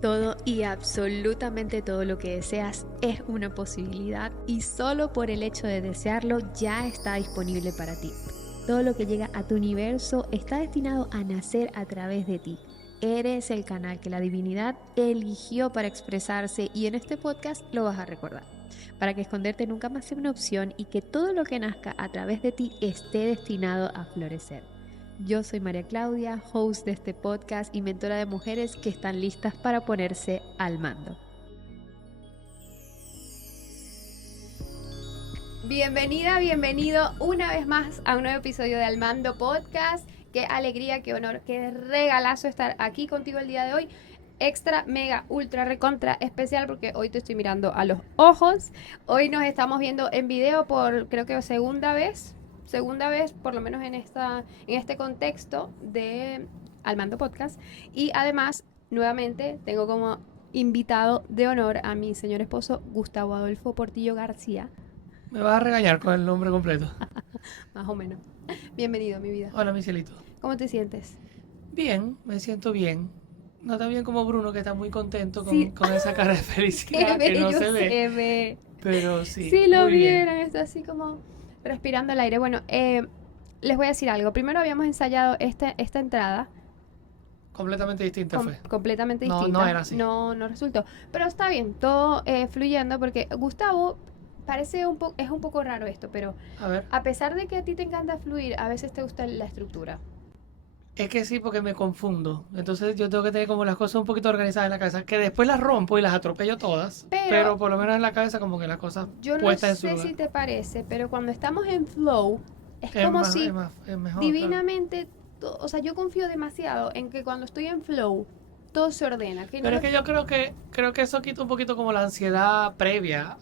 Todo y absolutamente todo lo que deseas es una posibilidad y solo por el hecho de desearlo ya está disponible para ti. Todo lo que llega a tu universo está destinado a nacer a través de ti. Eres el canal que la divinidad eligió para expresarse y en este podcast lo vas a recordar. Para que esconderte nunca más sea una opción y que todo lo que nazca a través de ti esté destinado a florecer. Yo soy María Claudia, host de este podcast y mentora de mujeres que están listas para ponerse al mando. Bienvenida, bienvenido una vez más a un nuevo episodio de Al Mando Podcast. Qué alegría, qué honor, qué regalazo estar aquí contigo el día de hoy. Extra, mega, ultra, recontra especial porque hoy te estoy mirando a los ojos. Hoy nos estamos viendo en video por creo que segunda vez, por lo menos en este contexto de Al Mando Podcast. Y además, nuevamente, tengo como invitado de honor a mi señor esposo, Gustavo Adolfo Portillo García. Me vas a regañar con el nombre completo. Más o menos. Bienvenido, mi vida. Hola, mi cielito. ¿Cómo te sientes? Bien, me siento bien. No tan bien como Bruno, que está muy contento Sí. con esa cara de felicidad que no se ve. Pero sí, Si lo muy bien. vieran, está así como respirando el aire. Bueno, les voy a decir algo. Primero habíamos ensayado esta entrada. Completamente distinta fue. Completamente No, distinta. no era así. No resultó. Pero está bien, todo fluyendo porque Gustavo parece es un poco raro esto, pero A ver. a pesar de que a ti te encanta fluir, a veces te gusta la estructura. Es que sí, porque me confundo. Entonces yo tengo que tener como las cosas un poquito organizadas en la cabeza. Que después las rompo y las atropello todas. Pero por lo menos en la cabeza como que las cosas yo no puestas en su sé lugar. si te parece, pero cuando estamos en flow, es Es como más- si es más- es mejor, divinamente, o sea, yo confío demasiado en que cuando estoy en flow, todo se ordena. Pero es que yo creo que eso quita un poquito como la ansiedad previa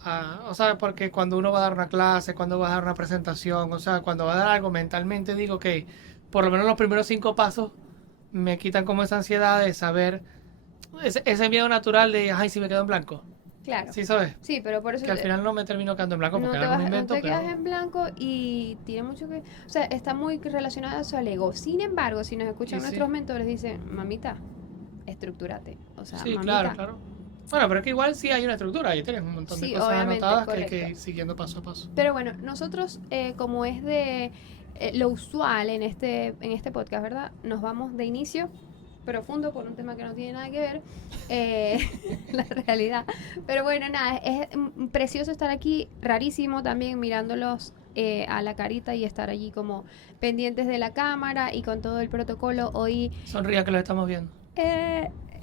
o sea, porque cuando uno va a dar una clase, cuando va a dar una presentación, o sea, cuando va a dar algo mentalmente digo que por lo menos los primeros 5 pasos me quitan como esa ansiedad de saber ese miedo natural de, ay, si me quedo en blanco. Claro. ¿Sí sabes? Sí, pero por eso Que al final no me termino quedando en blanco porque algo me no invento, te quedas pero en blanco y tiene mucho que... O sea, está muy relacionado a eso al ego. Sin embargo, si nos escuchan sí. nuestros mentores, dicen, mamita, estructúrate. O sea, Sí, mamita. claro. Bueno, pero es que igual sí hay una estructura, ahí tienes un montón de Sí, cosas obviamente, anotadas que hay correcto. que ir siguiendo paso a paso. Pero bueno, nosotros, como es de lo usual en este podcast, ¿verdad? Nos vamos de inicio profundo por un tema que no tiene nada que ver, la realidad. Pero bueno, nada, es precioso estar aquí, rarísimo también mirándolos a la carita y estar allí como pendientes de la cámara y con todo el protocolo. Hoy Sonría que lo estamos viendo.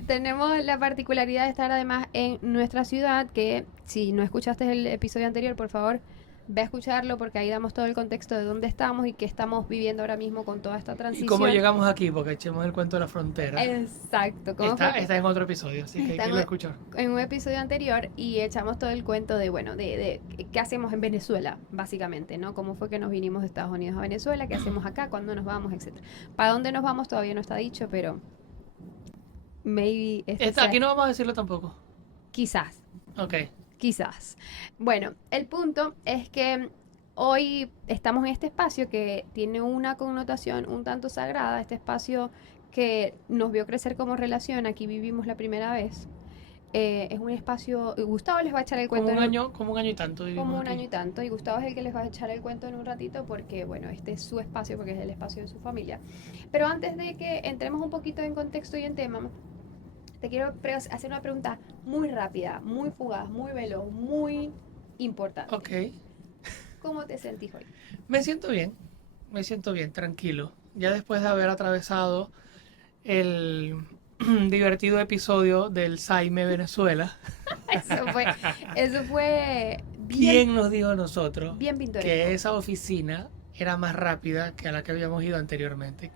tenemos la particularidad de estar además en nuestra ciudad, que si no escuchaste el episodio anterior, por favor, ve a escucharlo porque ahí damos todo el contexto de dónde estamos y qué estamos viviendo ahora mismo con toda esta transición. ¿Y cómo llegamos aquí? Porque echemos el cuento de la frontera. Exacto. Está en otro episodio, así que hay que irlo a escuchar. En un episodio anterior y echamos todo el cuento de, bueno, de qué hacemos en Venezuela, básicamente, ¿no? Cómo fue que nos vinimos de Estados Unidos a Venezuela, qué hacemos acá, cuándo nos vamos, etcétera. Para dónde nos vamos todavía no está dicho, pero maybe... Aquí no vamos a decirlo tampoco. Quizás. Ok. Quizás. Bueno, el punto es que hoy estamos en este espacio que tiene una connotación un tanto sagrada, este espacio que nos vio crecer como relación, aquí vivimos la primera vez. Es un espacio, Gustavo les va a echar el cuento. Como un año y tanto. Como un año y tanto, y Gustavo es el que les va a echar el cuento en un ratito porque, bueno, este es su espacio, porque es el espacio de su familia. Pero antes de que entremos un poquito en contexto y en tema, te quiero hacer una pregunta muy rápida, muy fugaz, muy veloz, muy importante. Ok. ¿Cómo te sentís hoy? Me siento bien, tranquilo. Ya después de haber atravesado el divertido episodio del Saime Venezuela. Eso fue bien. ¿Quién nos dijo a nosotros bien pintoresco que esa oficina era más rápida que a la que habíamos ido anteriormente?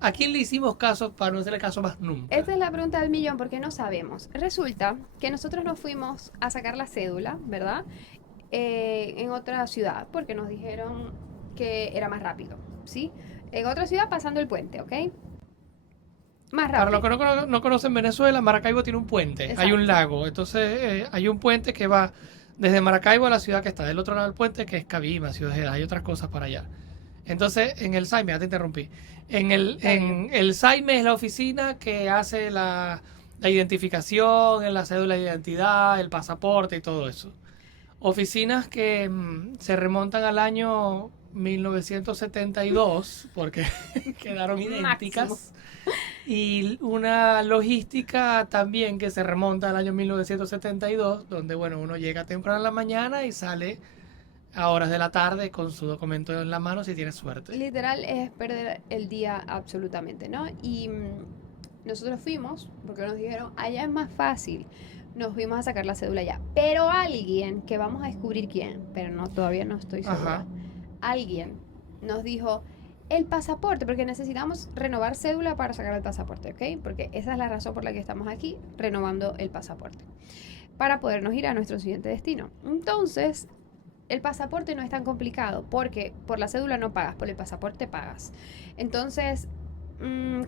¿A quién le hicimos caso para no hacerle caso más nunca? Esta es la pregunta del millón porque no sabemos. Resulta que nosotros nos fuimos a sacar la cédula, ¿verdad? En otra ciudad porque nos dijeron que era más rápido, ¿sí? En otra ciudad pasando el puente, ¿ok? Más rápido. Para los que no conocen Venezuela, Maracaibo tiene un puente, Exacto. hay un lago, entonces hay un puente que va desde Maracaibo a la ciudad que está del otro lado del puente, que es Cabima, Ciudad, hay otras cosas para allá. Entonces, en el SAIME, ya te interrumpí, en el SAIME es la oficina que hace la identificación, en la cédula de identidad, el pasaporte y todo eso. Oficinas que se remontan al año 1972, porque quedaron Máximo. idénticas. Y una logística también que se remonta al año 1972, donde bueno, uno llega temprano en la mañana y sale a horas de la tarde con su documento en la mano si tiene suerte. Literal es perder el día absolutamente, ¿no? Y nosotros fuimos, porque nos dijeron, allá es más fácil. Nos fuimos a sacar la cédula allá. Pero alguien, que vamos a descubrir quién, pero no, todavía no estoy segura. Ajá. Alguien nos dijo, el pasaporte, porque necesitamos renovar cédula para sacar el pasaporte, ¿ok? Porque esa es la razón por la que estamos aquí, renovando el pasaporte, para podernos ir a nuestro siguiente destino. Entonces, el pasaporte no es tan complicado, porque por la cédula no pagas, por el pasaporte pagas. Entonces,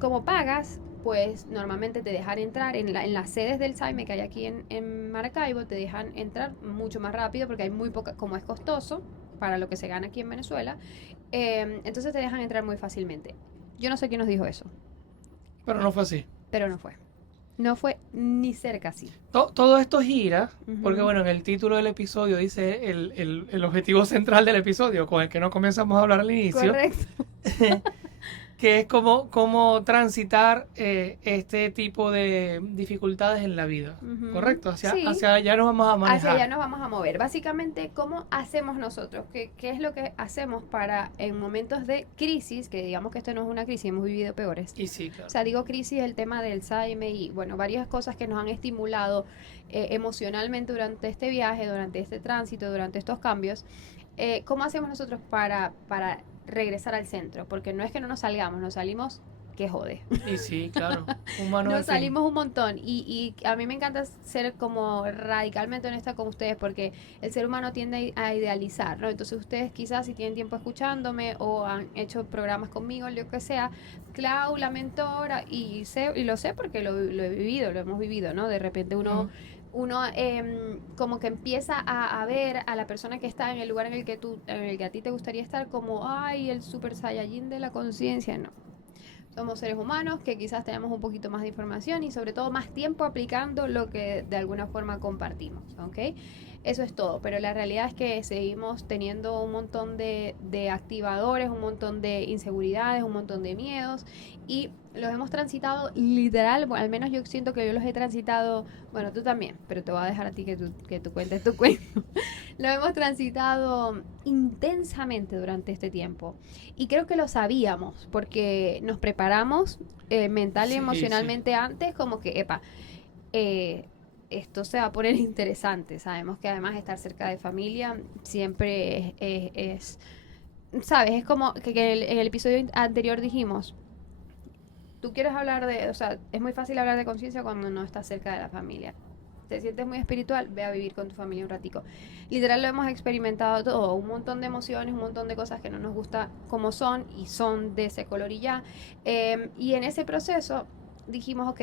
como pagas, pues normalmente te dejan entrar en las sedes del SAIME que hay aquí en Maracaibo, te dejan entrar mucho más rápido porque hay muy poca, como es costoso para lo que se gana aquí en Venezuela, entonces te dejan entrar muy fácilmente. Yo no sé quién nos dijo eso, Pero no fue así. pero no fue. No fue ni cerca así. Todo esto gira, porque Ujú. bueno, en el título del episodio dice el objetivo central del episodio, con el que no comenzamos a hablar al inicio, Correcto. que es cómo transitar este tipo de dificultades en la vida. Ujú. ¿Correcto? Sí. Hacia allá nos vamos a Hacia manejar. allá nos vamos a mover. Básicamente, ¿cómo hacemos nosotros? ¿Qué es lo que hacemos para en momentos de crisis, que digamos que esto no es una crisis, hemos vivido peores? Y sí, claro. O sea, digo crisis, el tema del Alzheimer y, bueno, varias cosas que nos han estimulado emocionalmente durante este viaje, durante este tránsito, durante estos cambios. ¿Cómo hacemos nosotros para regresar al centro? Porque no es que no nos salgamos, nos salimos que jode. Y sí, claro. Humano al Nos fin. salimos un montón y a mí me encanta ser como radicalmente honesta con ustedes porque el ser humano tiende a idealizar, ¿no? Entonces ustedes quizás si tienen tiempo escuchándome o han hecho programas conmigo, lo que sea, Clau, la mentora, y lo sé porque lo he vivido, lo hemos vivido, ¿no? De repente uno... Uno como que empieza a ver a la persona que está en el lugar en el que a ti te gustaría estar como, ay, el super saiyajin de la conciencia, no. Somos seres humanos que quizás tenemos un poquito más de información y sobre todo más tiempo aplicando lo que de alguna forma compartimos, ¿ok? Eso es todo, pero la realidad es que seguimos teniendo un montón de activadores, un montón de inseguridades, un montón de miedos y los hemos transitado literal, bueno, al menos yo siento que yo los he transitado, bueno, tú también, pero te voy a dejar a ti que tú cuentes tu cuento. Lo hemos transitado intensamente durante este tiempo. Y creo que lo sabíamos, porque nos preparamos mental y Sí, emocionalmente antes, como que, epa, esto se va a poner interesante. Sabemos que además estar cerca de familia siempre ¿sabes? Es como que en el episodio anterior dijimos, tú quieres hablar o sea, es muy fácil hablar de conciencia cuando no estás cerca de la familia. Te sientes muy espiritual, ve a vivir con tu familia un ratico. Literal lo hemos experimentado todo, un montón de emociones, un montón de cosas que no nos gusta como son y son de ese color y ya. Y en ese proceso dijimos, ok,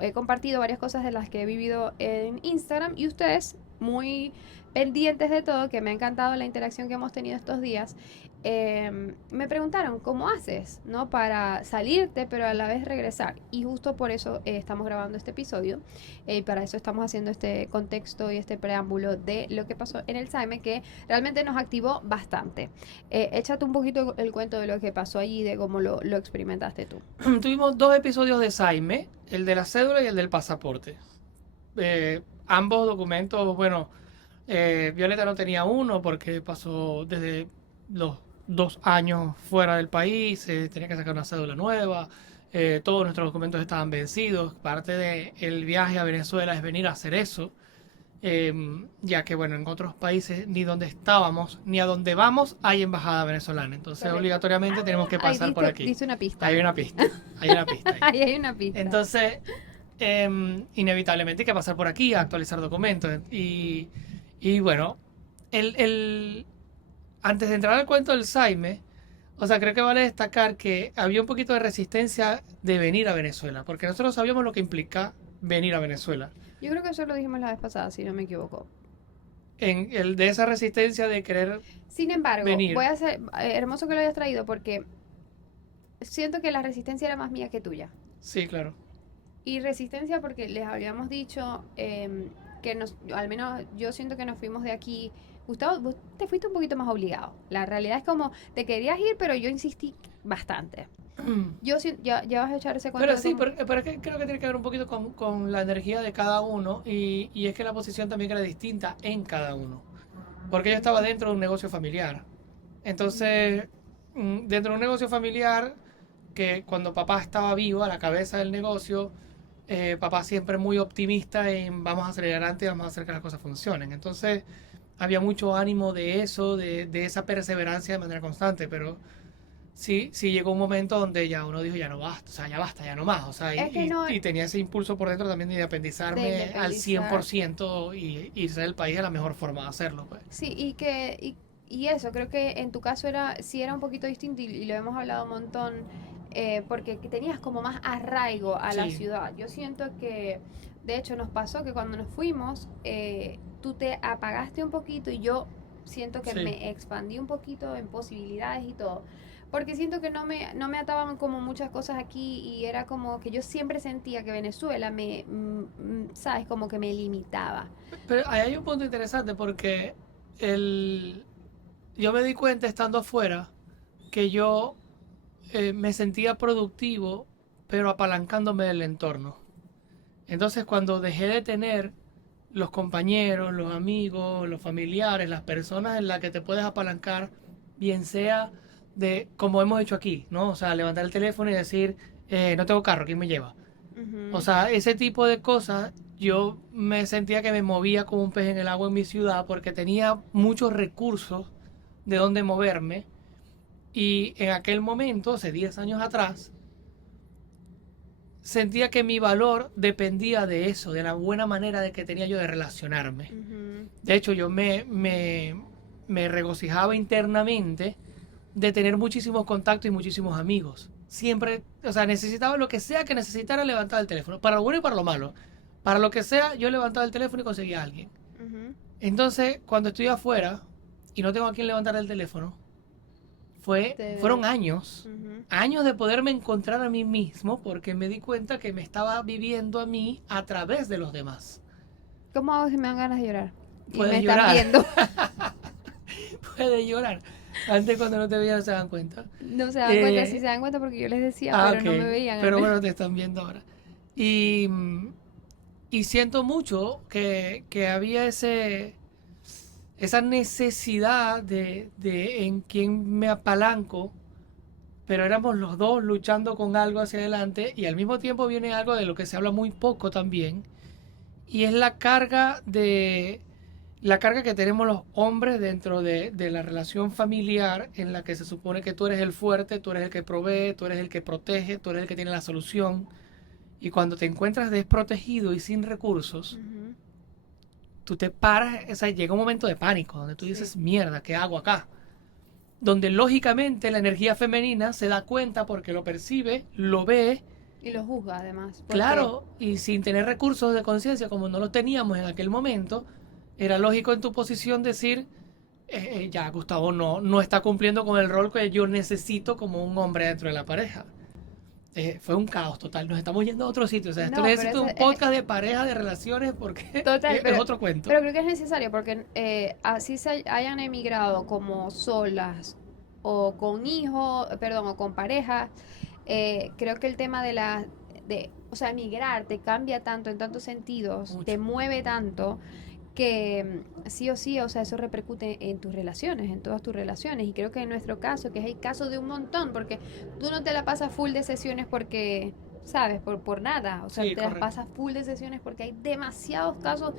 he compartido varias cosas de las que he vivido en Instagram y ustedes muy pendientes de todo, que me ha encantado la interacción que hemos tenido estos días. Me preguntaron cómo haces, ¿no? Para salirte, pero a la vez regresar. Y justo por eso estamos grabando este episodio. Para eso estamos haciendo este contexto y este preámbulo de lo que pasó en el SAIME, que realmente nos activó bastante. Échate un poquito el cuento de lo que pasó allí, de cómo lo experimentaste tú. Tuvimos 2 episodios de SAIME, el de la cédula y el del pasaporte. Ambos documentos, bueno, Violeta no tenía uno porque pasó desde los 2 años fuera del país, tenía que sacar una cédula nueva, todos nuestros documentos estaban vencidos. Parte del viaje a Venezuela es venir a hacer eso, ya que bueno, en otros países ni donde estábamos ni a donde vamos hay embajada venezolana, entonces Correcto. obligatoriamente tenemos que pasar por aquí. Diste una pista. Hay una pista, hay una pista ahí. Ahí hay una pista. Entonces, inevitablemente hay que pasar por aquí a actualizar documentos. Y bueno, antes de entrar al cuento del SAIME, o sea, creo que vale destacar que había un poquito de resistencia de venir a Venezuela, porque nosotros sabíamos lo que implica venir a Venezuela. Yo creo que eso lo dijimos la vez pasada, si no me equivoco. En el de esa resistencia de querer Sin embargo, venir. voy a hacer hermoso que lo hayas traído porque siento que la resistencia era más mía que tuya. Sí, claro. Y resistencia porque les habíamos dicho que al menos yo siento que nos fuimos de aquí. Gustavo, vos te fuiste un poquito más obligado. La realidad es como, te querías ir, pero yo insistí bastante. Ya vas a echar ese cuento Pero de sí, cómo... pero es que creo que tiene que ver un poquito con la energía de cada uno y es que la posición también era distinta en cada uno. Porque yo estaba dentro de un negocio familiar. Entonces, dentro de un negocio familiar, que cuando papá estaba vivo a la cabeza del negocio, papá siempre muy optimista en vamos a salir adelante y vamos a hacer que las cosas funcionen. Entonces, había mucho ánimo de eso, de esa perseverancia de manera constante, pero sí llegó un momento donde ya uno dijo ya no basta, o sea, ya basta, ya no más, o sea, Es que no, y tenía ese impulso por dentro también de de independizarme al independizar. 100% y irse del país es la mejor forma de hacerlo, pues. Sí, y eso, creo que en tu caso sí era un poquito distinto y lo hemos hablado un montón, porque que tenías como más arraigo a la Sí, ciudad. Yo siento que, de hecho, nos pasó que cuando nos fuimos, tú te apagaste un poquito y yo siento que sí. me expandí un poquito en posibilidades y todo. Porque siento que no me ataban como muchas cosas aquí y era como que yo siempre sentía que Venezuela ¿sabes? Como que me limitaba. Pero ahí hay un punto interesante porque el, yo me di cuenta estando afuera que yo me sentía productivo, pero apalancándome del entorno. Entonces cuando dejé de tener los compañeros, los amigos, los familiares, las personas en las que te puedes apalancar, bien sea de, como hemos hecho aquí, ¿no? O sea, levantar el teléfono y decir, no tengo carro, ¿quién me lleva? O Ujú. sea, ese tipo de cosas, yo me sentía que me movía como un pez en el agua en mi ciudad porque tenía muchos recursos de donde moverme y en aquel momento, hace 10 años atrás, sentía que mi valor dependía de eso, de la buena manera de que tenía yo de relacionarme. Ujú. De hecho, yo me regocijaba internamente de tener muchísimos contactos y muchísimos amigos. Siempre, o sea, necesitaba lo que sea que necesitara levantar el teléfono, para lo bueno y para lo malo. Para lo que sea, yo levantaba el teléfono y conseguía a alguien. Ujú. Entonces, cuando estoy afuera y no tengo a quien levantar el teléfono, fueron Te- años, Ujú. años de poderme encontrar a mí mismo porque me di cuenta que me estaba viviendo a mí a través de los demás. ¿Cómo hago si me dan ganas de llorar? Y me Puedes están llorar, viendo. puedes llorar. Antes cuando no te veían no se dan cuenta. No se dan cuenta, sí Eh, se dan cuenta porque yo les decía, ah, pero no me ok. veían al Pero menos. bueno, te están viendo ahora. Y, y siento mucho que había esa necesidad de en quien me apalanco, pero éramos los dos luchando con algo hacia adelante y al mismo tiempo viene algo de lo que se habla muy poco también, y es la carga que tenemos los hombres dentro de la relación familiar en la que se supone que tú eres el fuerte, tú eres el que provee, tú eres el que protege, tú eres el que tiene la solución. Y cuando te encuentras desprotegido y sin recursos, Ujú. tú te paras, o sea, llega un momento de pánico donde tú Sí. dices, mierda, ¿qué hago acá? Donde lógicamente la energía femenina se da cuenta porque lo percibe, lo ve, Y lo juzga además, porque claro, y sin tener recursos de conciencia como no los teníamos en aquel momento, era lógico en tu posición decir, ya Gustavo no está cumpliendo con el rol que yo necesito como un hombre dentro de la pareja. Fue un caos total, nos estamos yendo a otro sitio, o sea, esto no, pero necesita un podcast de pareja, de relaciones, porque total, es otro cuento. pero creo que es necesario porque así se hayan emigrado como solas o con hijos, perdón, o con pareja, creo que el tema o sea, emigrar te cambia tanto en tantos sentidos, te Mucho. mueve tanto que sí o sí, o sea, eso repercute en tus relaciones, en todas tus relaciones. Y creo que en nuestro caso, que es el caso de un montón, porque tú no te la pasas full de sesiones porque, sabes, por nada, o sea, Sí, te las correcto. pasas full de sesiones porque hay demasiados casos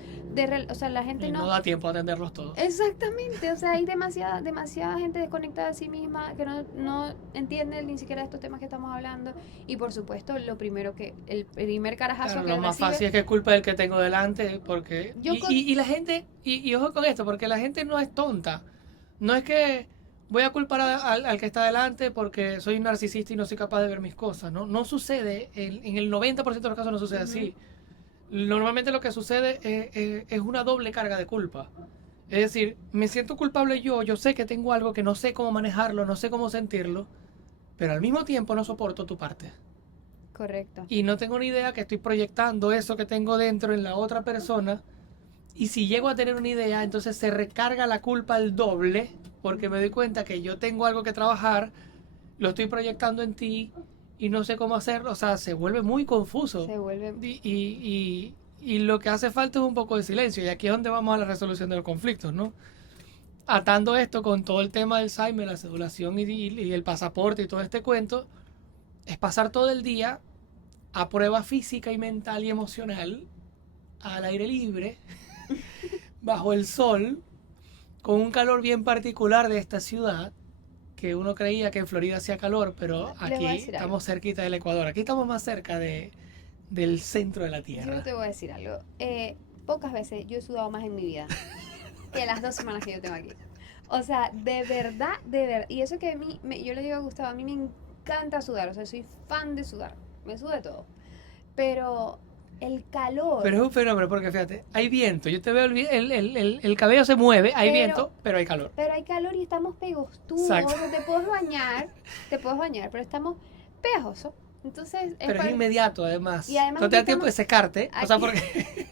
o sea, la gente Y no no... da tiempo a atenderlos todos. Exactamente, o sea, hay demasiada gente desconectada de sí misma que no entiende ni siquiera estos temas que estamos hablando. Y por supuesto, el primer carajazo Claro, lo que más recibe, fácil es que es culpa del que tengo delante, porque... yo con... Y la gente, y ojo con esto, porque la gente no es tonta. No es que voy a culpar al que está delante porque soy un narcisista y no soy capaz de ver mis cosas, ¿no? No sucede, en el 90% de los casos no sucede Ujú. así. Normalmente lo que sucede es una doble carga de culpa. Es decir, me siento culpable yo sé que tengo algo que no sé cómo manejarlo, no sé cómo sentirlo, pero al mismo tiempo no soporto tu parte. Correcto. Y no tengo ni idea que estoy proyectando eso que tengo dentro en la otra persona. Y si llego a tener una idea, entonces se recarga la culpa al doble, porque me doy cuenta que yo tengo algo que trabajar, lo estoy proyectando en ti y no sé cómo hacerlo. O sea, se vuelve muy confuso. Se vuelve... Y lo que hace falta es un poco de silencio. Y aquí es donde vamos a la resolución de los conflictos, ¿no? Atando esto con todo el tema del Alzheimer, la sedulación y el pasaporte y todo este cuento, es pasar todo el día a prueba física y mental y emocional, al aire libre, bajo el sol, con un calor bien particular de esta ciudad, que uno creía que en Florida hacía calor, pero Les voy a aquí decir algo. estamos cerquita del Ecuador. Aquí estamos más cerca del centro de la Yo Tierra. te voy a decir algo. Pocas veces yo he sudado más en mi vida que las 2 semanas que yo tengo aquí. O sea, de verdad, de verdad. Y eso que a mí, yo le digo a Gustavo, a mí me encanta sudar. O sea, soy fan de sudar. Me suda de todo. Pero el calor... Pero es un fenómeno, porque fíjate, hay viento. Yo te veo, el cabello se mueve, hay viento, pero hay calor. Pero hay calor y estamos pegostudos. Exacto. O sea, te puedes bañar, pero estamos pegajosos. Entonces, Pero es inmediato, además. Y además No te da aquí tiempo de secarte. O sea, porque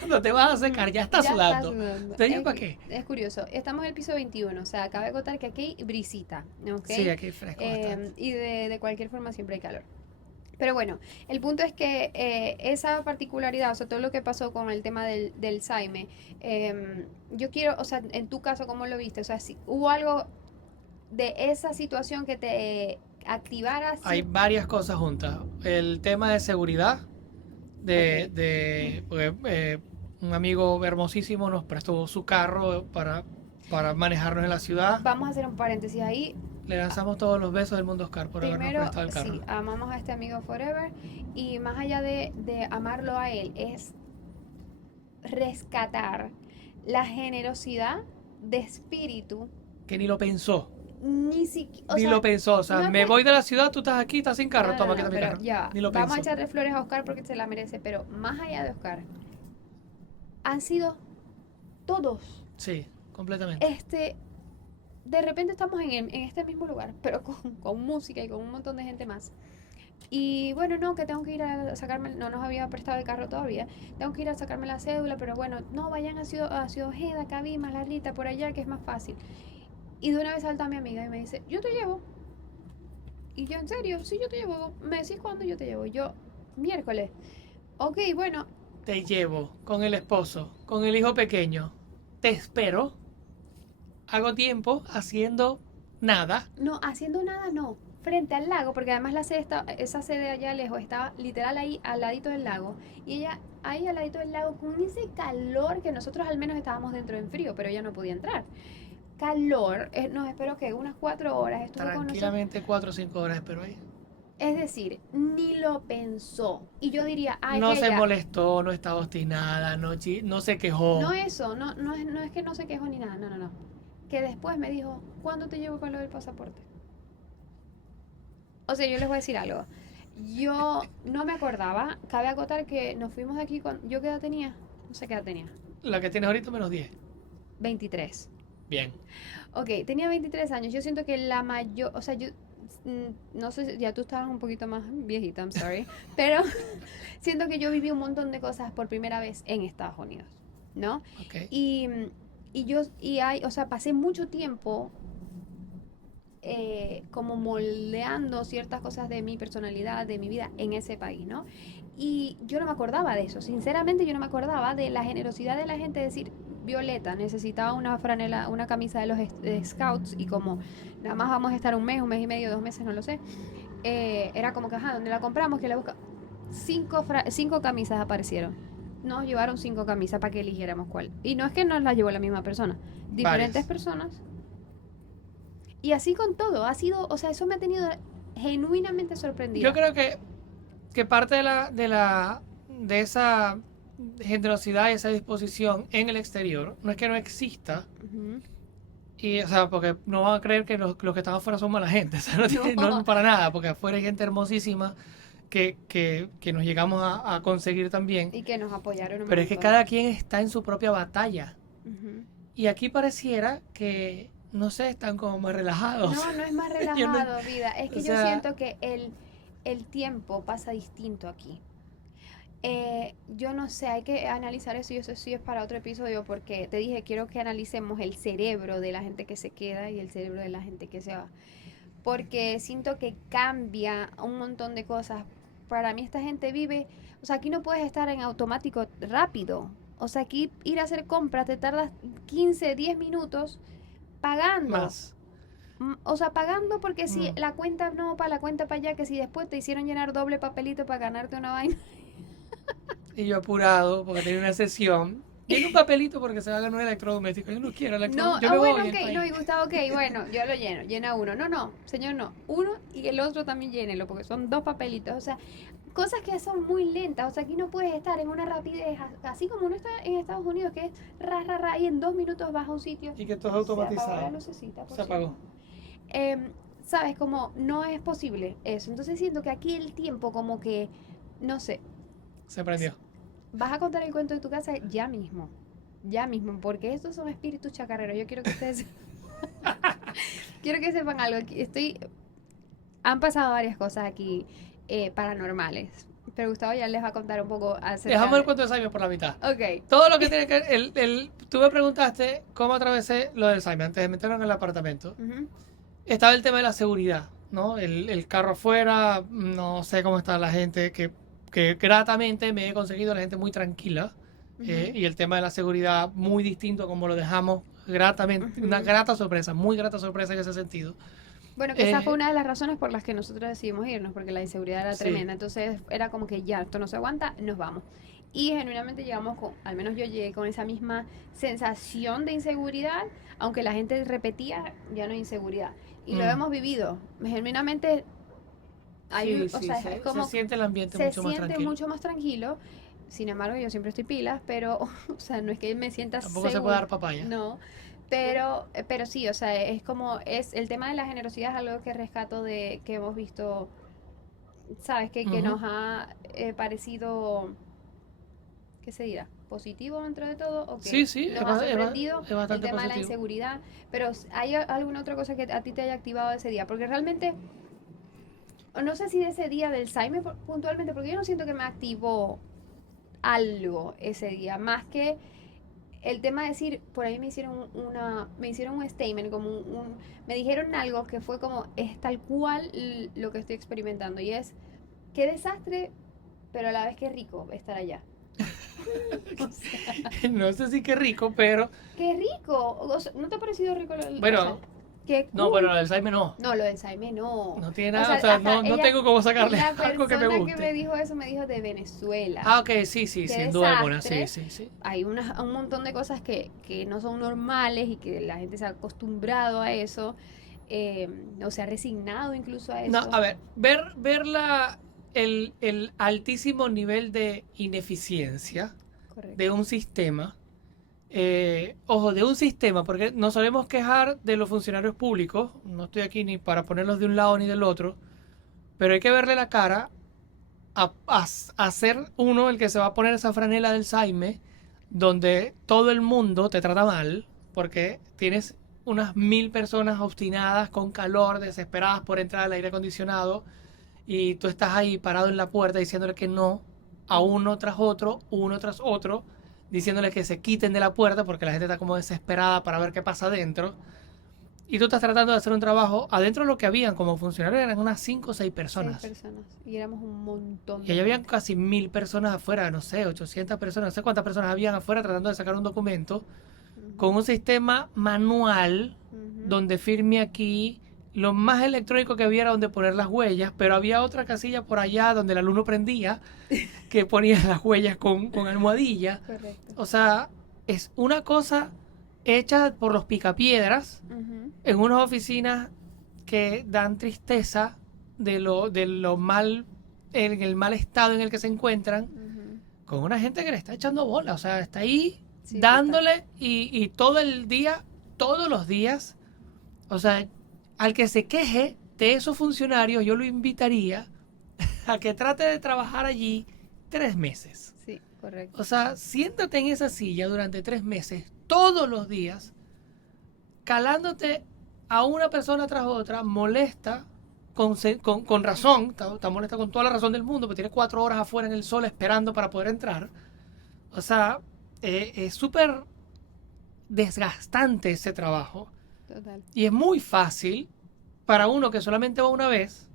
cuando te vas a secar ya estás sudando. Entonces, ¿para qué? Es curioso. Estamos en el piso 21. O sea, cabe acotar que aquí hay brisita. ¿Okay? Sí, aquí hay fresco bastante. Y de cualquier forma siempre hay calor. Pero bueno, el punto es que esa particularidad, o sea, todo lo que pasó con el tema del Saime, yo quiero, o sea, en tu caso, ¿cómo lo viste? O sea, si hubo algo de esa situación que te activara. Hay varias cosas juntas. El tema de seguridad, porque, un amigo hermosísimo nos prestó su carro para manejarnos en la ciudad. Vamos a hacer un paréntesis ahí. Le lanzamos todos los besos del mundo a Oscar por habernos Primero, prestado el carro. sí, amamos a este amigo forever. Y más allá de amarlo a él, es rescatar la generosidad de espíritu. Que ni lo pensó. Ni siquiera. Ni lo pensó. O sea, no me te- voy de la ciudad, tú estás aquí, estás sin carro, No, toma, no, quita mi pero carro. ya va. Ni lo Vamos a pensó. echarle flores a Oscar porque se la merece. Pero más allá de Oscar, han sido todos. Sí, completamente. De repente estamos en este mismo lugar, pero con música y con un montón de gente más. Y bueno, no, que tengo que ir a sacarme, no nos había prestado el carro todavía, tengo que ir a sacarme la cédula, pero bueno, no, vayan a Ciudad Ojeda, Cabimas, La Rita, por allá, que es más fácil. Y de una vez salta mi amiga y me dice, yo te llevo. Y yo, en serio, sí, yo te llevo. Me decís cuándo yo te llevo. Yo, miércoles. Ok, bueno, Te llevo con el esposo, con el hijo pequeño. Te espero. Hago tiempo haciendo nada. no, haciendo nada no. Frente al lago, porque además esa sede allá lejos estaba literal ahí al ladito del lago. Y ella ahí al ladito del lago con ese calor que nosotros al menos estábamos dentro en frío, pero ella no podía entrar. Calor, nos esperó que unas 4 horas estuvo con nosotros. Tranquilamente 4 o 5 horas espero ahí. Es decir, ni lo pensó. Y yo diría, ay, No que se ella... molestó, no estaba obstinada, no se quejó. No eso, no es que no se quejó ni nada, no. Que después me dijo, ¿cuándo te llevo para lo del pasaporte? O sea, yo les voy a decir algo. Yo no me acordaba, cabe acotar que nos fuimos de aquí con... ¿Yo qué edad tenía? No sé qué edad tenía. La que tienes ahorita menos 10. 23. Bien. Ok, tenía 23 años. Yo siento que la mayor... O sea, yo... No sé, ya tú estabas un poquito más viejita, I'm sorry. Pero siento que yo viví un montón de cosas por primera vez en Estados Unidos, ¿no? Ok. O sea, pasé mucho tiempo como moldeando ciertas cosas de mi personalidad, de mi vida en ese país, ¿no? Y yo no me acordaba de eso, sinceramente yo no me acordaba de la generosidad de la gente de decir, Violeta, necesitaba una franela, una camisa de los Scouts y como nada más vamos a estar un mes y medio, 2 meses, no lo sé, era como que, ¿dónde la compramos? Que la busca. 5 camisas aparecieron. Nos llevaron 5 camisas para que eligiéramos cuál. Y no es que nos las llevó la misma persona, diferentes Varias. personas. Y así con todo, ha sido, o sea, eso me ha tenido genuinamente sorprendida. Yo creo que parte de esa generosidad y esa disposición en el exterior no es que no exista. Ujú. Y, o sea, porque no van a creer que los que están afuera son mala gente. O sea, No. no para nada, porque afuera hay gente hermosísima que nos llegamos a conseguir también. Y que nos apoyaron un Pero es que montón. cada quien está en su propia batalla. Ujú. Y aquí pareciera que, no sé, están como más relajados. No es más Yo no- relajado, vida. Es que o yo sea- siento que el tiempo pasa distinto aquí. Yo no sé, hay que analizar eso y eso sí es para otro episodio porque te dije, quiero que analicemos el cerebro de la gente que se queda y el cerebro de la gente que se va. Porque siento que cambia un montón de cosas. Para mí esta gente vive, o sea, aquí no puedes estar en automático rápido. O sea, aquí ir a hacer compras te tardas 15, 10 minutos pagando. Más. O sea, pagando porque si Mm. la cuenta no, para la cuenta para allá, que si después te hicieron llenar doble papelito para ganarte una vaina. Y yo apurado porque tenía una sesión. Lleno un papelito porque se va a ganar un electrodoméstico. Yo no quiero No, electrodoméstico. Yo me bueno, voy ok, del país. no, y Gustavo, ok, bueno, yo lo lleno, llena uno. No, no, señor, no. Uno y el otro también llénelo, porque son dos papelitos. O sea, cosas que son muy lentas. O sea, aquí no puedes estar en una rapidez, así como uno está en Estados Unidos, que es ra, y en 2 minutos vas a un sitio. Y que todo es Se apagó la automatizado. lucecita, por Se apagó. cierto. Sabes, como no es posible eso. Entonces siento que aquí el tiempo como que, no sé, Se prendió. vas a contar el cuento de tu casa ya mismo, porque estos son espíritus chacarreros. Yo quiero que ustedes, quiero que sepan algo. Han pasado varias cosas aquí paranormales, pero Gustavo ya les va a contar un poco acerca Dejamos el de... cuento de Simon por la mitad. Ok. Todo lo que tiene que ver. Tú me preguntaste cómo atravesé lo del Simon antes de meternos en el apartamento. Ujú, Estaba el tema de la seguridad, ¿no? El carro afuera, no sé cómo está la gente, que gratamente me he conseguido la gente muy tranquila. ujú, Y el tema de la seguridad muy distinto como lo dejamos gratamente, una ujú. grata sorpresa, muy grata sorpresa en ese sentido. Bueno, que esa fue Eh, una de las razones por las que nosotros decidimos irnos, porque la inseguridad era sí, tremenda. Entonces era como que ya, esto no se aguanta, nos vamos. Y genuinamente llegamos con, al menos yo llegué con esa misma sensación de inseguridad, aunque la gente repetía, ya no hay inseguridad. Y lo mm, hemos vivido. Genuinamente, sí, o sí, sea, es se como, siente el ambiente se mucho más siente tranquilo. mucho más tranquilo. Sin embargo, yo siempre estoy pilas, pero, o sea, no es que me sienta Tampoco se puede segura, dar papaya. no. Pero sí, o sea, es como, es el tema de la generosidad es algo que rescato de que hemos visto, ¿sabes? Que Ujú. nos ha parecido, ¿qué se dirá? Positivo dentro de todo, o Sí, que sí, nos ha sorprendido es el bastante tema de la positivo. inseguridad. Pero ¿hay alguna otra cosa que a ti te haya activado ese día? Porque realmente, o no sé si de ese día del Saime puntualmente, porque yo no siento que me activó algo ese día, más que el tema de decir, por ahí me hicieron un statement, como me dijeron algo que fue como, es tal cual lo que estoy experimentando, y es, qué desastre, pero a la vez qué rico estar allá. O sea, No sé si qué rico, pero qué rico, o sea, ¿no te ha parecido rico? O sea, bueno, qué no, bueno, cool. el Alzheimer no. No, lo del Saime no. No tiene O nada, sea, o sea, hasta no ella, tengo cómo sacarle la algo que me persona que me guste. dijo eso me dijo de Venezuela. Ah, ok, sí, sí, Qué sin duda alguna, sí, desastre. sí, sí. Hay un montón de cosas que no son normales y que la gente se ha acostumbrado a eso, o se ha resignado incluso a No, eso. a ver, el altísimo nivel de ineficiencia de Correcto. un sistema, ojo, de un sistema, porque nos solemos quejar de los funcionarios públicos, no estoy aquí ni para ponerlos de un lado ni del otro, pero hay que verle la cara a ser uno el que se va a poner esa franela del Saime, donde todo el mundo te trata mal, porque tienes unas 1000 personas obstinadas con calor, desesperadas por entrar al aire acondicionado, y tú estás ahí parado en la puerta diciéndole que no a uno tras otro, diciéndole que se quiten de la puerta porque la gente está como desesperada para ver qué pasa adentro. Y tú estás tratando de hacer un trabajo adentro de lo que habían como funcionarios, eran unas 5 o 6 Seis personas. personas. Y éramos un montón Y de allá habían gente. casi 1000 personas afuera, no sé, 800 personas, no sé cuántas personas habían afuera tratando de sacar un documento con Ujú, un sistema manual ujú. donde firme aquí. Lo más electrónico que había era donde poner las huellas, pero había otra casilla por allá donde el alumno prendía que ponía las huellas con almohadilla. Correcto. O sea, es una cosa hecha por los picapiedras Ujú, en unas oficinas que dan tristeza de lo mal, en el mal estado en el que se encuentran, ujú. con una gente que le está echando bola, o sea, está ahí Sí, total. dándole y todo el día, todos los días, o sea, al que se queje de esos funcionarios, yo lo invitaría a que trate de trabajar allí 3 meses. Sí, correcto. O sea, siéntate en esa silla durante 3 meses, todos los días, calándote a una persona tras otra, molesta, con razón, está molesta con toda la razón del mundo, pero tiene 4 horas afuera en el sol esperando para poder entrar. O sea, es súper desgastante ese trabajo. Total. Y es muy fácil para uno que solamente va una vez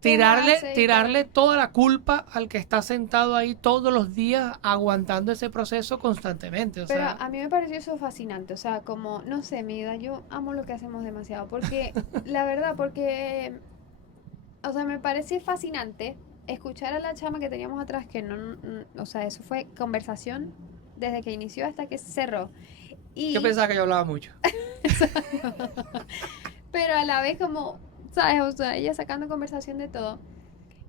Quejarse y tirarle toda la culpa al que está sentado ahí todos los días aguantando ese proceso constantemente. O Pero sea, a mí me pareció eso fascinante, o sea, como, no sé, mi vida, yo amo lo que hacemos demasiado, porque, la verdad, porque, o sea, me pareció fascinante escuchar a la chama que teníamos atrás, que o sea, eso fue conversación desde que inició hasta que cerró. yo Y, pensaba que yo hablaba mucho. pero a la vez como, ¿sabes? O sea, ella sacando conversación de todo,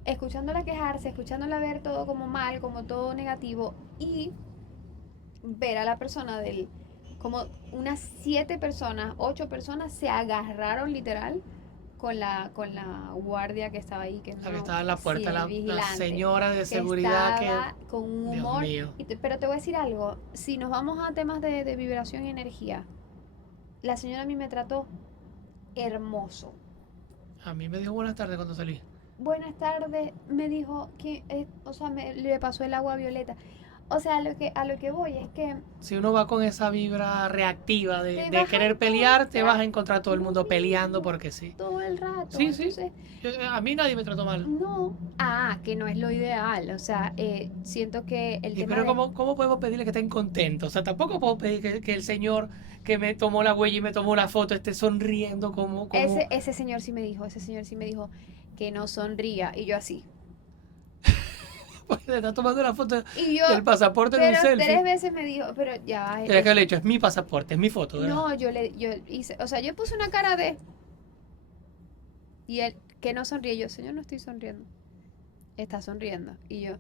escuchándola quejarse, escuchándola ver todo como mal, como todo negativo, y ver a la persona del, como unas 7 personas, 8 personas se agarraron literal con la guardia que estaba ahí, que La que no, estaba en la sí, puerta, el la vigilante, señora de que seguridad que, estaba con un Dios humor. mío, Pero te voy a decir algo, si nos vamos a temas de vibración y energía, la señora a mí me trató hermoso. a mí me dijo buenas tardes cuando salí. Buenas tardes, me dijo que, o sea, le pasó el agua violeta. O sea, a lo que voy es que Si uno va con esa vibra reactiva te de vas a querer pelear, te vas a encontrar encontrar todo el lo mundo peleando mismo porque sí. todo el rato. Sí, sí. Entonces, A mí nadie me trató mal. no, que no es lo ideal. O sea, siento que el Y tema pero de, ¿cómo podemos pedirle que estén contentos? O sea, tampoco puedo pedir que el señor que me tomó la huella y me tomó la foto esté sonriendo ese señor sí me dijo, ese señor sí me dijo que no sonría. Y yo así. pues, le está tomando la foto Y yo, del pasaporte en un pero selfie. 3 veces me dijo, pero ya va, Tienes que haberle hecho, es mi pasaporte, es mi foto, ¿verdad? no, yo hice, o sea, yo puse una cara de, y él, que no sonríe. Yo, señor, no estoy sonriendo. Está sonriendo. Y yo,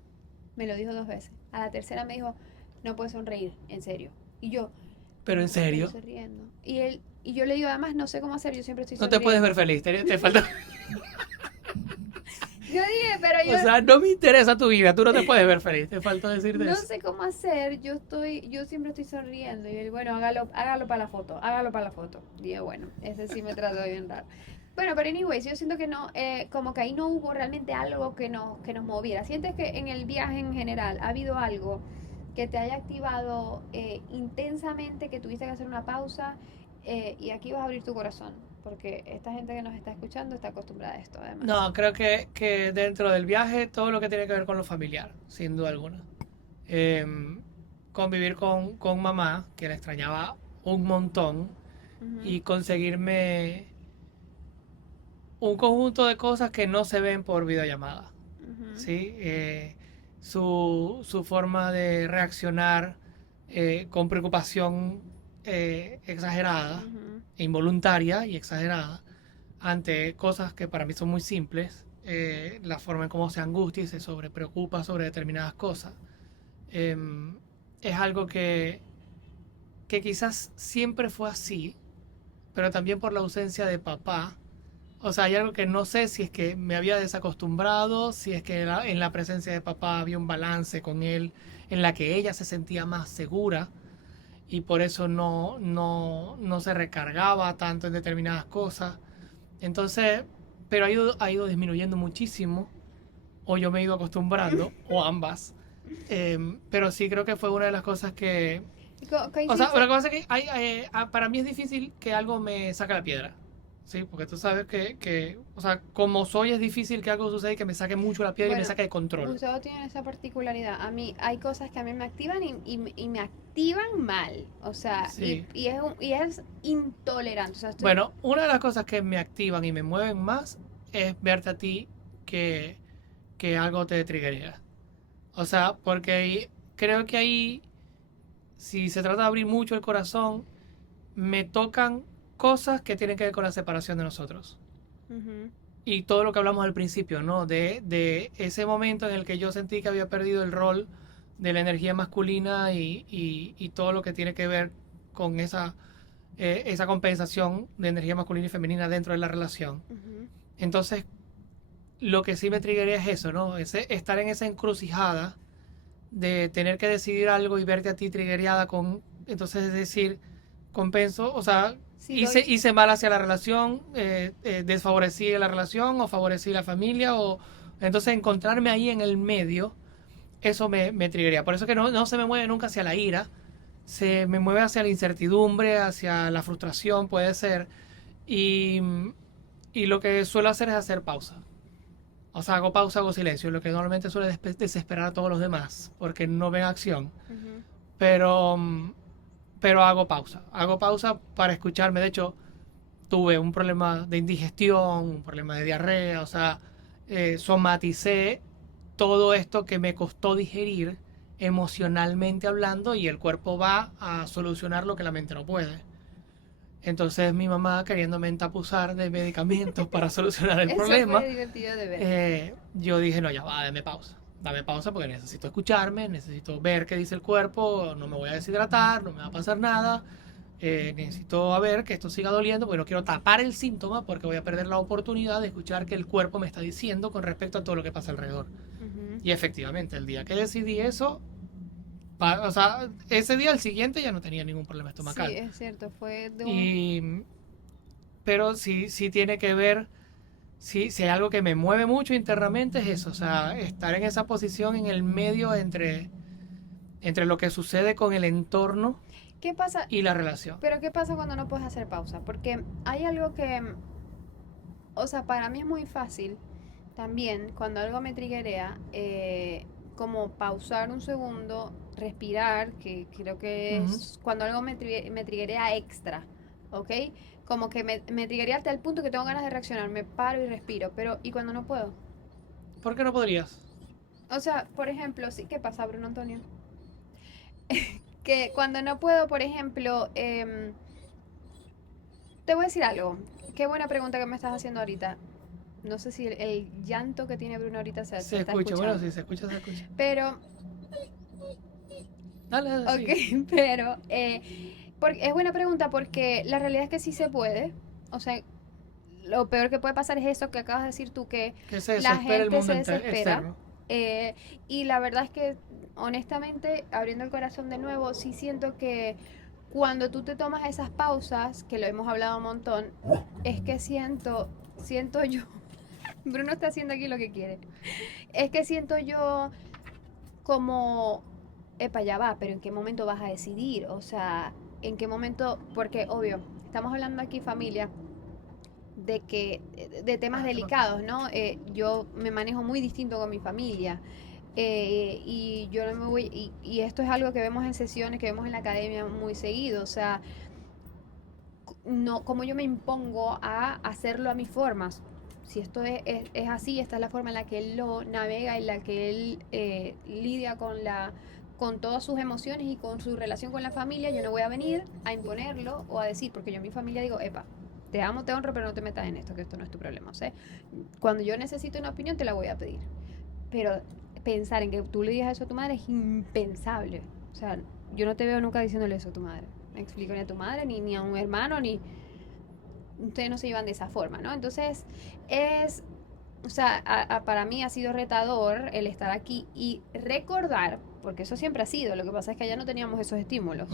me lo dijo 2 veces. A la tercera me dijo, no puedes sonreír, en serio. Y yo, Pero en no estoy serio, sonriendo. Y yo le digo, además, no sé cómo hacer, yo siempre estoy no te sonriendo. puedes ver feliz, te falta... Yo dije, pero O sea, no me interesa tu vida, tú no te puedes ver feliz, te falta decirte no eso. sé cómo hacer, yo siempre estoy sonriendo. Y él, bueno, hágalo para la foto, hágalo para la foto. Y yo, bueno, ese sí me trató bien raro. Bueno, pero anyways, yo siento que no, como que ahí no hubo realmente algo que nos moviera. ¿Sientes que en el viaje en general ha habido algo que te haya activado intensamente, que tuviste que hacer una pausa y aquí vas a abrir tu corazón? Porque esta gente que nos está escuchando está acostumbrada a esto, además. No, creo que dentro del viaje todo lo que tiene que ver con lo familiar, sin duda alguna. Em, Convivir con mamá, que la extrañaba un montón, Ujú, y conseguirme un conjunto de cosas que no se ven por videollamada. ujú, ¿Sí? Su forma de reaccionar con preocupación exagerada, ujú, involuntaria y exagerada, ante cosas que para mí son muy simples, la forma en cómo se angustia y se sobrepreocupa sobre determinadas cosas, eh, es algo que quizás siempre fue así, pero también por la ausencia de papá. O sea, hay algo que no sé si es que me había desacostumbrado, si es que en la presencia de papá había un balance con él en la que ella se sentía más segura y por eso no se recargaba tanto en determinadas cosas. Entonces, pero ha ido disminuyendo muchísimo, o yo me he ido acostumbrando, o ambas. Pero sí creo que fue una de las cosas que... O sea, hiciste? una cosa que para mí es difícil que algo me saque la piedra. Sí, porque tú sabes o sea, como soy es difícil que algo suceda y que me saque mucho la piedra y me Bueno, saque de control. Gustavo tiene esa particularidad. A mí hay cosas que a mí me activan y me activan mal. O sea, Sí. y es intolerante. O sea, estoy... Bueno, una de las cosas que me activan y me mueven más es verte a ti que, que algo te triggería. O sea, porque creo que ahí, si se trata de abrir mucho el corazón, me tocan cosas que tienen que ver con la separación de nosotros. Ujú, Y todo lo que hablamos al principio, ¿no? De ese momento en el que yo sentí que había perdido el rol de la energía masculina y todo lo que tiene que ver con esa compensación de energía masculina y femenina dentro de la relación. ujú, Entonces, lo que sí me triggería es eso, ¿no? Estar en esa encrucijada de tener que decidir algo y verte a ti triggereada con, entonces es decir, compenso, o sea, hice mal hacia la relación, desfavorecí la relación o favorecí la familia, o entonces encontrarme ahí en el medio, eso me triggería. Por eso que no se me mueve nunca hacia la ira, se me mueve hacia la incertidumbre, hacia la frustración, puede ser. Y, y lo que suelo hacer es hacer pausa. O sea, hago pausa, hago silencio, lo que normalmente suele desesperar a todos los demás, porque no ven acción. Ujú. Pero, pero hago pausa para escucharme. De hecho, tuve un problema de indigestión, un problema de diarrea, o sea, somaticé todo esto que me costó digerir emocionalmente hablando, y el cuerpo va a solucionar lo que la mente no puede. Entonces mi mamá, queriéndome entapuzar de medicamentos para solucionar el Eso problema, fue divertido de ver. yo dije, no, ya va, dame pausa porque necesito escucharme, necesito ver qué dice el cuerpo, no me voy a deshidratar, no me va a pasar nada, necesito a ver que esto siga doliendo porque no quiero tapar el síntoma, porque voy a perder la oportunidad de escuchar que el cuerpo me está diciendo con respecto a todo lo que pasa alrededor. Ujú. Y efectivamente, el día que decidí eso, o sea, ese día, el siguiente, ya no tenía ningún problema estomacal. Sí, es cierto, fue de un... Y, pero sí tiene que ver, si hay algo que me mueve mucho internamente es eso, o sea, estar en esa posición en el medio entre lo que sucede con el entorno ¿Qué pasa? y la relación. Pero ¿qué pasa cuando no puedes hacer pausa? Porque hay algo que, o sea, para mí es muy fácil también cuando algo me triguea, como pausar un segundo, respirar, que creo que Ujú. es cuando algo me triguea extra, ¿ok? Como que me triguea hasta el punto que tengo ganas de reaccionar, me paro y respiro, pero ¿y cuando no puedo? ¿Por qué no podrías? O sea, por ejemplo, sí, ¿qué pasa, Bruno Antonio? Que cuando no puedo, por ejemplo, te voy a decir algo. Qué buena pregunta que me estás haciendo ahorita. No sé si el llanto que tiene Bruno ahorita se Se está escucha, bueno, escuchando. si se escucha, se escucha. Pero, Dale, dale, sigue. ok, pero es buena pregunta porque la realidad es que sí se puede. O sea, lo peor que puede pasar es eso que acabas de decir tú, que Que se la desespera el gente se mundo desespera. externo. eh, y la verdad es que, honestamente, abriendo el corazón de nuevo, sí siento que cuando tú te tomas esas pausas, que lo hemos hablado un montón, es que siento yo, Bruno está haciendo aquí lo que quiere, es que siento yo como, epa, ya va, pero ¿en qué momento vas a decidir? O sea, ¿en qué momento? Porque, obvio, estamos hablando aquí, familia, de temas Bájate para delicados, ¿no? Yo me manejo muy distinto con mi familia. Y yo no me voy, y esto es algo que vemos en sesiones, que vemos en la academia muy seguido, o sea, no, como yo me impongo a hacerlo a mis formas. Si esto es así, esta es la forma en la que él lo navega, en la que él lidia con todas sus emociones y con su relación con la familia, yo no voy a venir a imponerlo o a decir, porque yo a mi familia digo, epa, te amo, te honro, pero no te metas en esto, que esto no es tu problema. O sea, cuando yo necesito una opinión, te la voy a pedir. Pero pensar en que tú le digas eso a tu madre es impensable. O sea, yo no te veo nunca diciéndole eso a tu madre. Me explico, ni a tu madre, ni a un hermano, ni... Ustedes no se llevan de esa forma, ¿no? Entonces, o sea, para mí ha sido retador el estar aquí y recordar, porque eso siempre ha sido, lo que pasa es que allá no teníamos esos estímulos,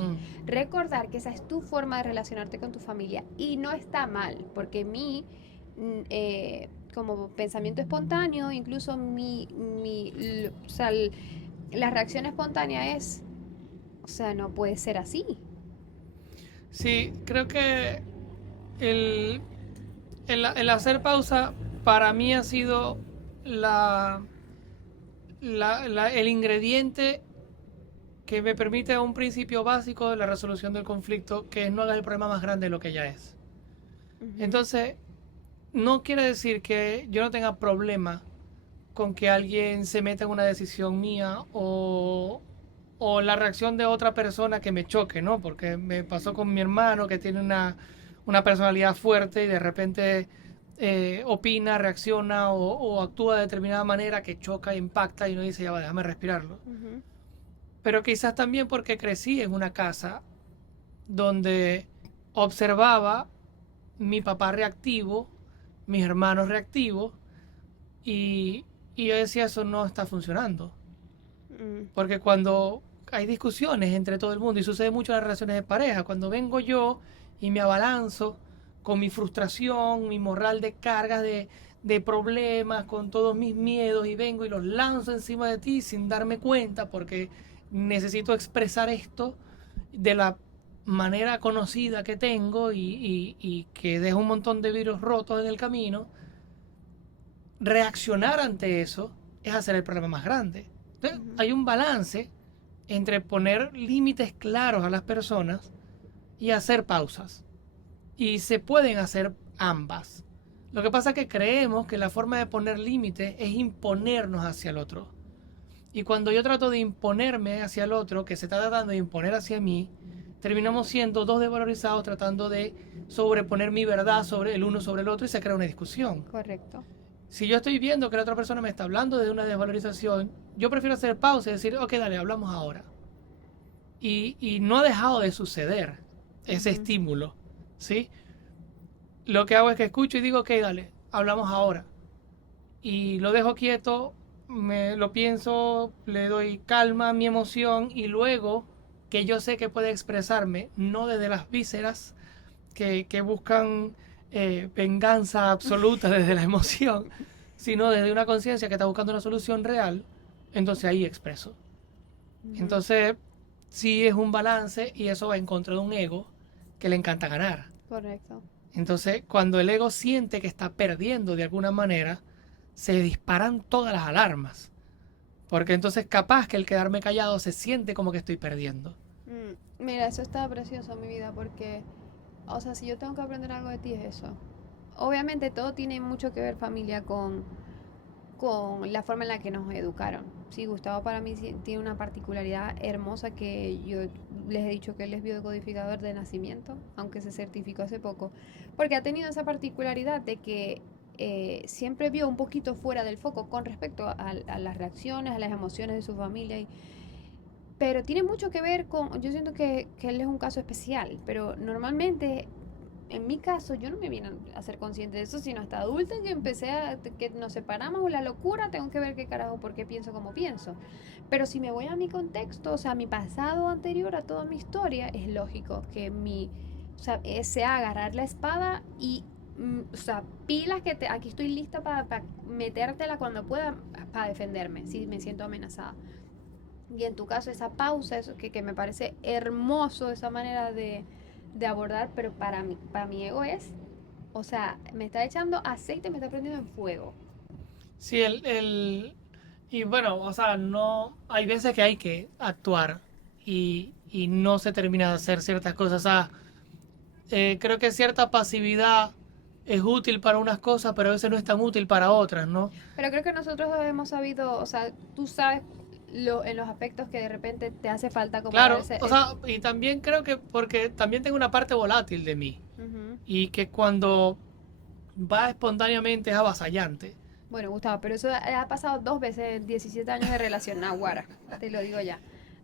recordar que esa es tu forma de relacionarte con tu familia y no está mal, porque como pensamiento espontáneo, incluso o sea, la reacción espontánea es, o sea, no puede ser así. Sí, creo que el, el hacer pausa para mí ha sido la, el ingrediente que me permite un principio básico de la resolución del conflicto, que es no hagas el problema más grande de lo que ya es. Ujú. Entonces, no quiere decir que yo no tenga problema con que alguien se meta en una decisión mía, o la reacción de otra persona que me choque, ¿no? Porque me pasó con mi hermano, que tiene una personalidad fuerte y de repente opina, reacciona o actúa de determinada manera que choca, impacta, y uno dice, ya va, déjame respirarlo. Ujú. Pero quizás también porque crecí en una casa donde observaba mi papá reactivo, mis hermanos reactivos, y, y yo decía, eso no está funcionando. Mm. Porque cuando hay discusiones entre todo el mundo, y sucede mucho en las relaciones de pareja, cuando vengo yo y me abalanzo con mi frustración, mi morral de cargas, de problemas, con todos mis miedos y vengo y los lanzo encima de ti sin darme cuenta porque necesito expresar esto de la manera conocida que tengo y que deja un montón de vidrios rotos en el camino. Reaccionar ante eso es hacer el problema más grande. Entonces, hay un balance entre poner límites claros a las personas y hacer pausas. Y se pueden hacer ambas. Lo que pasa es que creemos que la forma de poner límites es imponernos hacia el otro. Y cuando yo trato de imponerme hacia el otro, que se está tratando de imponer hacia mí, terminamos siendo dos desvalorizados tratando de sobreponer mi verdad sobre el uno sobre el otro y se crea una discusión. Correcto. Si yo estoy viendo que la otra persona me está hablando de una desvalorización, yo prefiero hacer pausa y decir, ok, dale, hablamos ahora. Y no ha dejado de suceder ese estímulo, ¿sí? Lo que hago es que escucho y digo, ok, dale, hablamos ahora. Y lo dejo quieto, me lo pienso, le doy calma a mi emoción y luego que yo sé que puede expresarme, no desde las vísceras que buscan venganza absoluta desde la emoción, sino desde una conciencia que está buscando una solución real, entonces ahí expreso. Entonces, sí es un balance y eso va en contra de un ego que le encanta ganar. Correcto. Entonces, cuando el ego siente que está perdiendo de alguna manera, se disparan todas las alarmas. Porque entonces capaz que el quedarme callado se siente como que estoy perdiendo. Mira, eso está precioso en mi vida porque, o sea, si yo tengo que aprender algo de ti es eso. Obviamente todo tiene mucho que ver familia con la forma en la que nos educaron. Sí, Gustavo para mí tiene una particularidad hermosa que yo les he dicho que él es biodecodificador de nacimiento, aunque se certificó hace poco, porque ha tenido esa particularidad de que siempre vio un poquito fuera del foco con respecto a las reacciones, a las emociones de su familia. Pero tiene mucho que ver con, yo siento que él es un caso especial, pero normalmente en mi caso, yo no me vine a ser consciente de eso, sino hasta adulta que empecé que nos separamos, la locura, tengo que ver qué carajo, por qué pienso como pienso. Pero si me voy a mi contexto, o sea, mi pasado anterior a toda mi historia, es lógico que o sea, sea agarrar la espada y, o sea, pilas que aquí estoy lista para metértela cuando pueda, para defenderme, si me siento amenazada. Y en tu caso, esa pausa, eso que me parece hermoso, esa manera de abordar, pero para mi ego es, o sea, me está echando aceite, me está prendiendo en fuego. Sí, y bueno, o sea, no, hay veces que hay que actuar y no se termina de hacer ciertas cosas. O sea, creo que cierta pasividad es útil para unas cosas, pero a veces no es tan útil para otras, ¿no? Pero creo que nosotros hemos sabido, o sea, tú sabes en los aspectos que de repente te hace falta como dar Claro, ese... o sea, y también creo que porque también tengo una parte volátil de mí Ujú. y que cuando va espontáneamente es avasallante. Bueno, Gustavo, pero eso ha pasado 2 veces en 17 años de relación, naguara, te lo digo ya,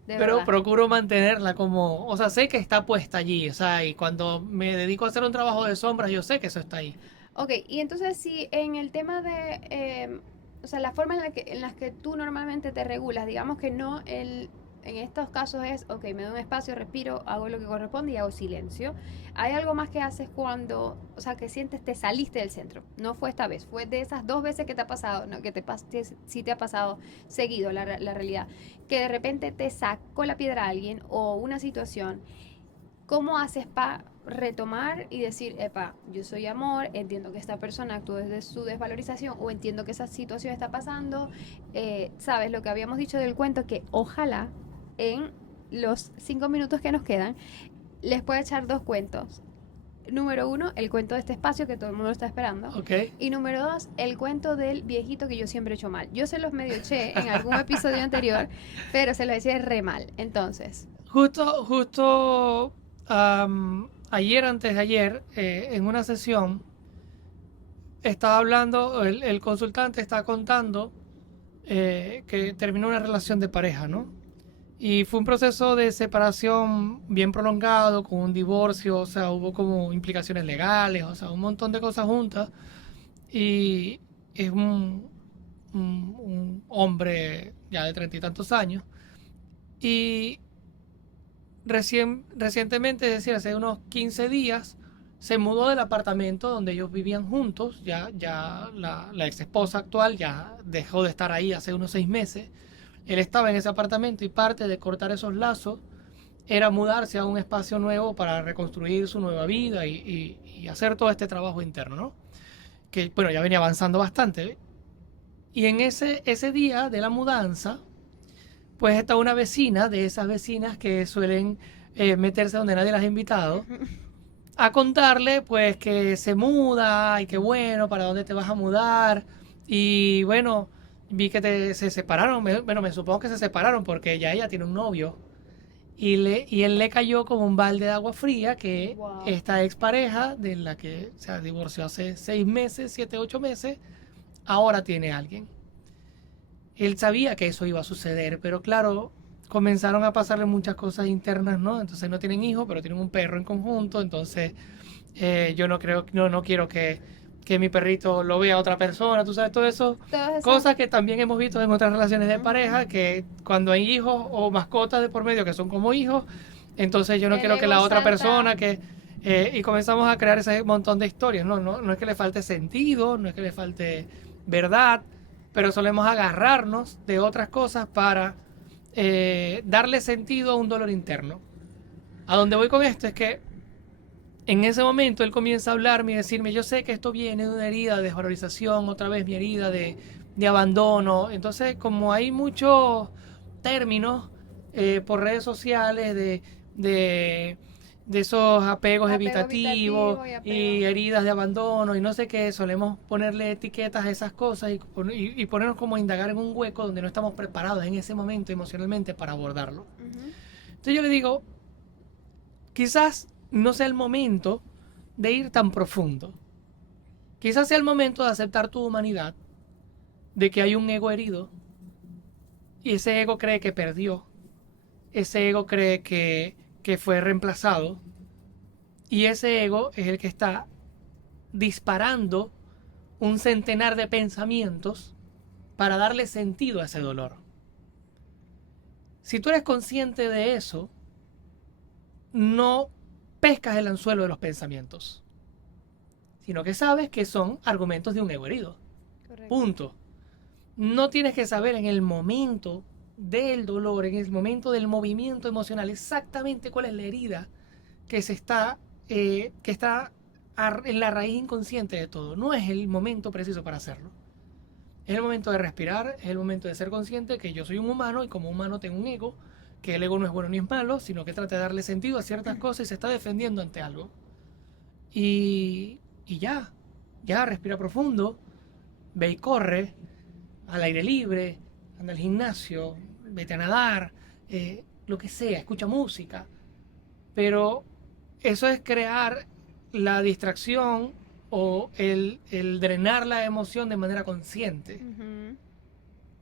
de Pero verdad. procuro mantenerla como, o sea, sé que está puesta allí, o sea, y cuando me dedico a hacer un trabajo de sombras, yo sé que eso está ahí. Ok, y entonces si en el tema de, o sea, la forma en las que tú normalmente te regulas, digamos que no en estos casos es, ok, me doy un espacio, respiro, hago lo que corresponde y hago silencio. Hay algo más que haces cuando, o sea, que sientes te saliste del centro. No fue esta vez, fue de esas 2 veces que te ha pasado, no, sí te ha pasado seguido la realidad, que de repente te sacó la piedra a alguien o una situación. ¿Cómo haces para retomar y decir, epa, yo soy amor, entiendo que esta persona actúa desde su desvalorización o entiendo que esa situación está pasando? Sabes, lo que habíamos dicho del cuento, que ojalá en los 5 minutos que nos quedan les pueda echar 2 cuentos. Número 1, el cuento de este espacio que todo el mundo está esperando. ¿Ok? Y número 2, el cuento del viejito que yo siempre he hecho mal. Yo se los medio eché en algún episodio anterior, pero se los eché re mal. Entonces, Justo ayer, antes de ayer, en una sesión, estaba hablando, el consultante estaba contando que terminó una relación de pareja, ¿no? Y fue un proceso de separación bien prolongado, con un divorcio, o sea, hubo como implicaciones legales, o sea, un montón de cosas juntas. Y es un hombre ya de 30 y tantos años. Y recientemente, es decir, hace unos 15 días, se mudó del apartamento donde ellos vivían juntos. Ya la ex esposa actual ya dejó de estar ahí hace unos 6 meses. Él estaba en ese apartamento y parte de cortar esos lazos era mudarse a un espacio nuevo para reconstruir su nueva vida y hacer todo este trabajo interno, ¿no? Que, bueno, ya venía avanzando bastante. Y en ese día de la mudanza, pues está una vecina, de esas vecinas que suelen meterse donde nadie las ha invitado, a contarle pues que se muda y que bueno, para dónde te vas a mudar. Y bueno, vi que se separaron, bueno, me supongo que se separaron porque ya ella tiene un novio. Y él le cayó como un balde de agua fría que Wow. esta expareja de la que se divorció hace 6 meses, 7, 8 meses, ahora tiene a alguien. Él sabía que eso iba a suceder, pero claro, comenzaron a pasarle muchas cosas internas, ¿no? Entonces no tienen hijos, pero tienen un perro en conjunto, entonces yo no quiero que mi perrito lo vea a otra persona, tú sabes, todo eso, Todas esas. cosas que también hemos visto en otras relaciones de pareja, que cuando hay hijos o mascotas de por medio que son como hijos, entonces yo no El quiero que ego la otra salta. persona y comenzamos a crear ese montón de historias, no es que le falte sentido, no es que le falte verdad, pero solemos agarrarnos de otras cosas para darle sentido a un dolor interno. A donde voy con esto es que en ese momento él comienza a hablarme y decirme, yo sé que esto viene de una herida de desvalorización, otra vez mi herida de abandono. Entonces, como hay muchos términos por redes sociales de, de esos apegos Apego evitativos evitativo y apego. y heridas de abandono y no sé qué, solemos ponerle etiquetas a esas cosas y ponernos como a indagar en un hueco donde no estamos preparados en ese momento emocionalmente para abordarlo. Entonces yo le digo, quizás no sea el momento de ir tan profundo. Quizás sea el momento de aceptar tu humanidad, de que hay un ego herido y ese ego cree que perdió, ese ego cree que fue reemplazado y ese ego es el que está disparando un centenar de pensamientos para darle sentido a ese dolor. Si tú eres consciente de eso, no pescas el anzuelo de los pensamientos, sino que sabes que son argumentos de un ego herido. Correcto. Punto. No tienes que saber en el momento del dolor, en el momento del movimiento emocional, exactamente cuál es la herida que está en la raíz inconsciente de todo. No es el momento preciso para hacerlo. Es el momento de respirar, es el momento de ser consciente que yo soy un humano y como humano tengo un ego, que el ego no es bueno ni es malo, sino que trata de darle sentido a ciertas cosas y se está defendiendo ante algo. Y ya, respira profundo, ve y corre al aire libre, anda al gimnasio, vete a nadar, lo que sea, escucha música. Pero eso es crear la distracción o el drenar la emoción de manera consciente.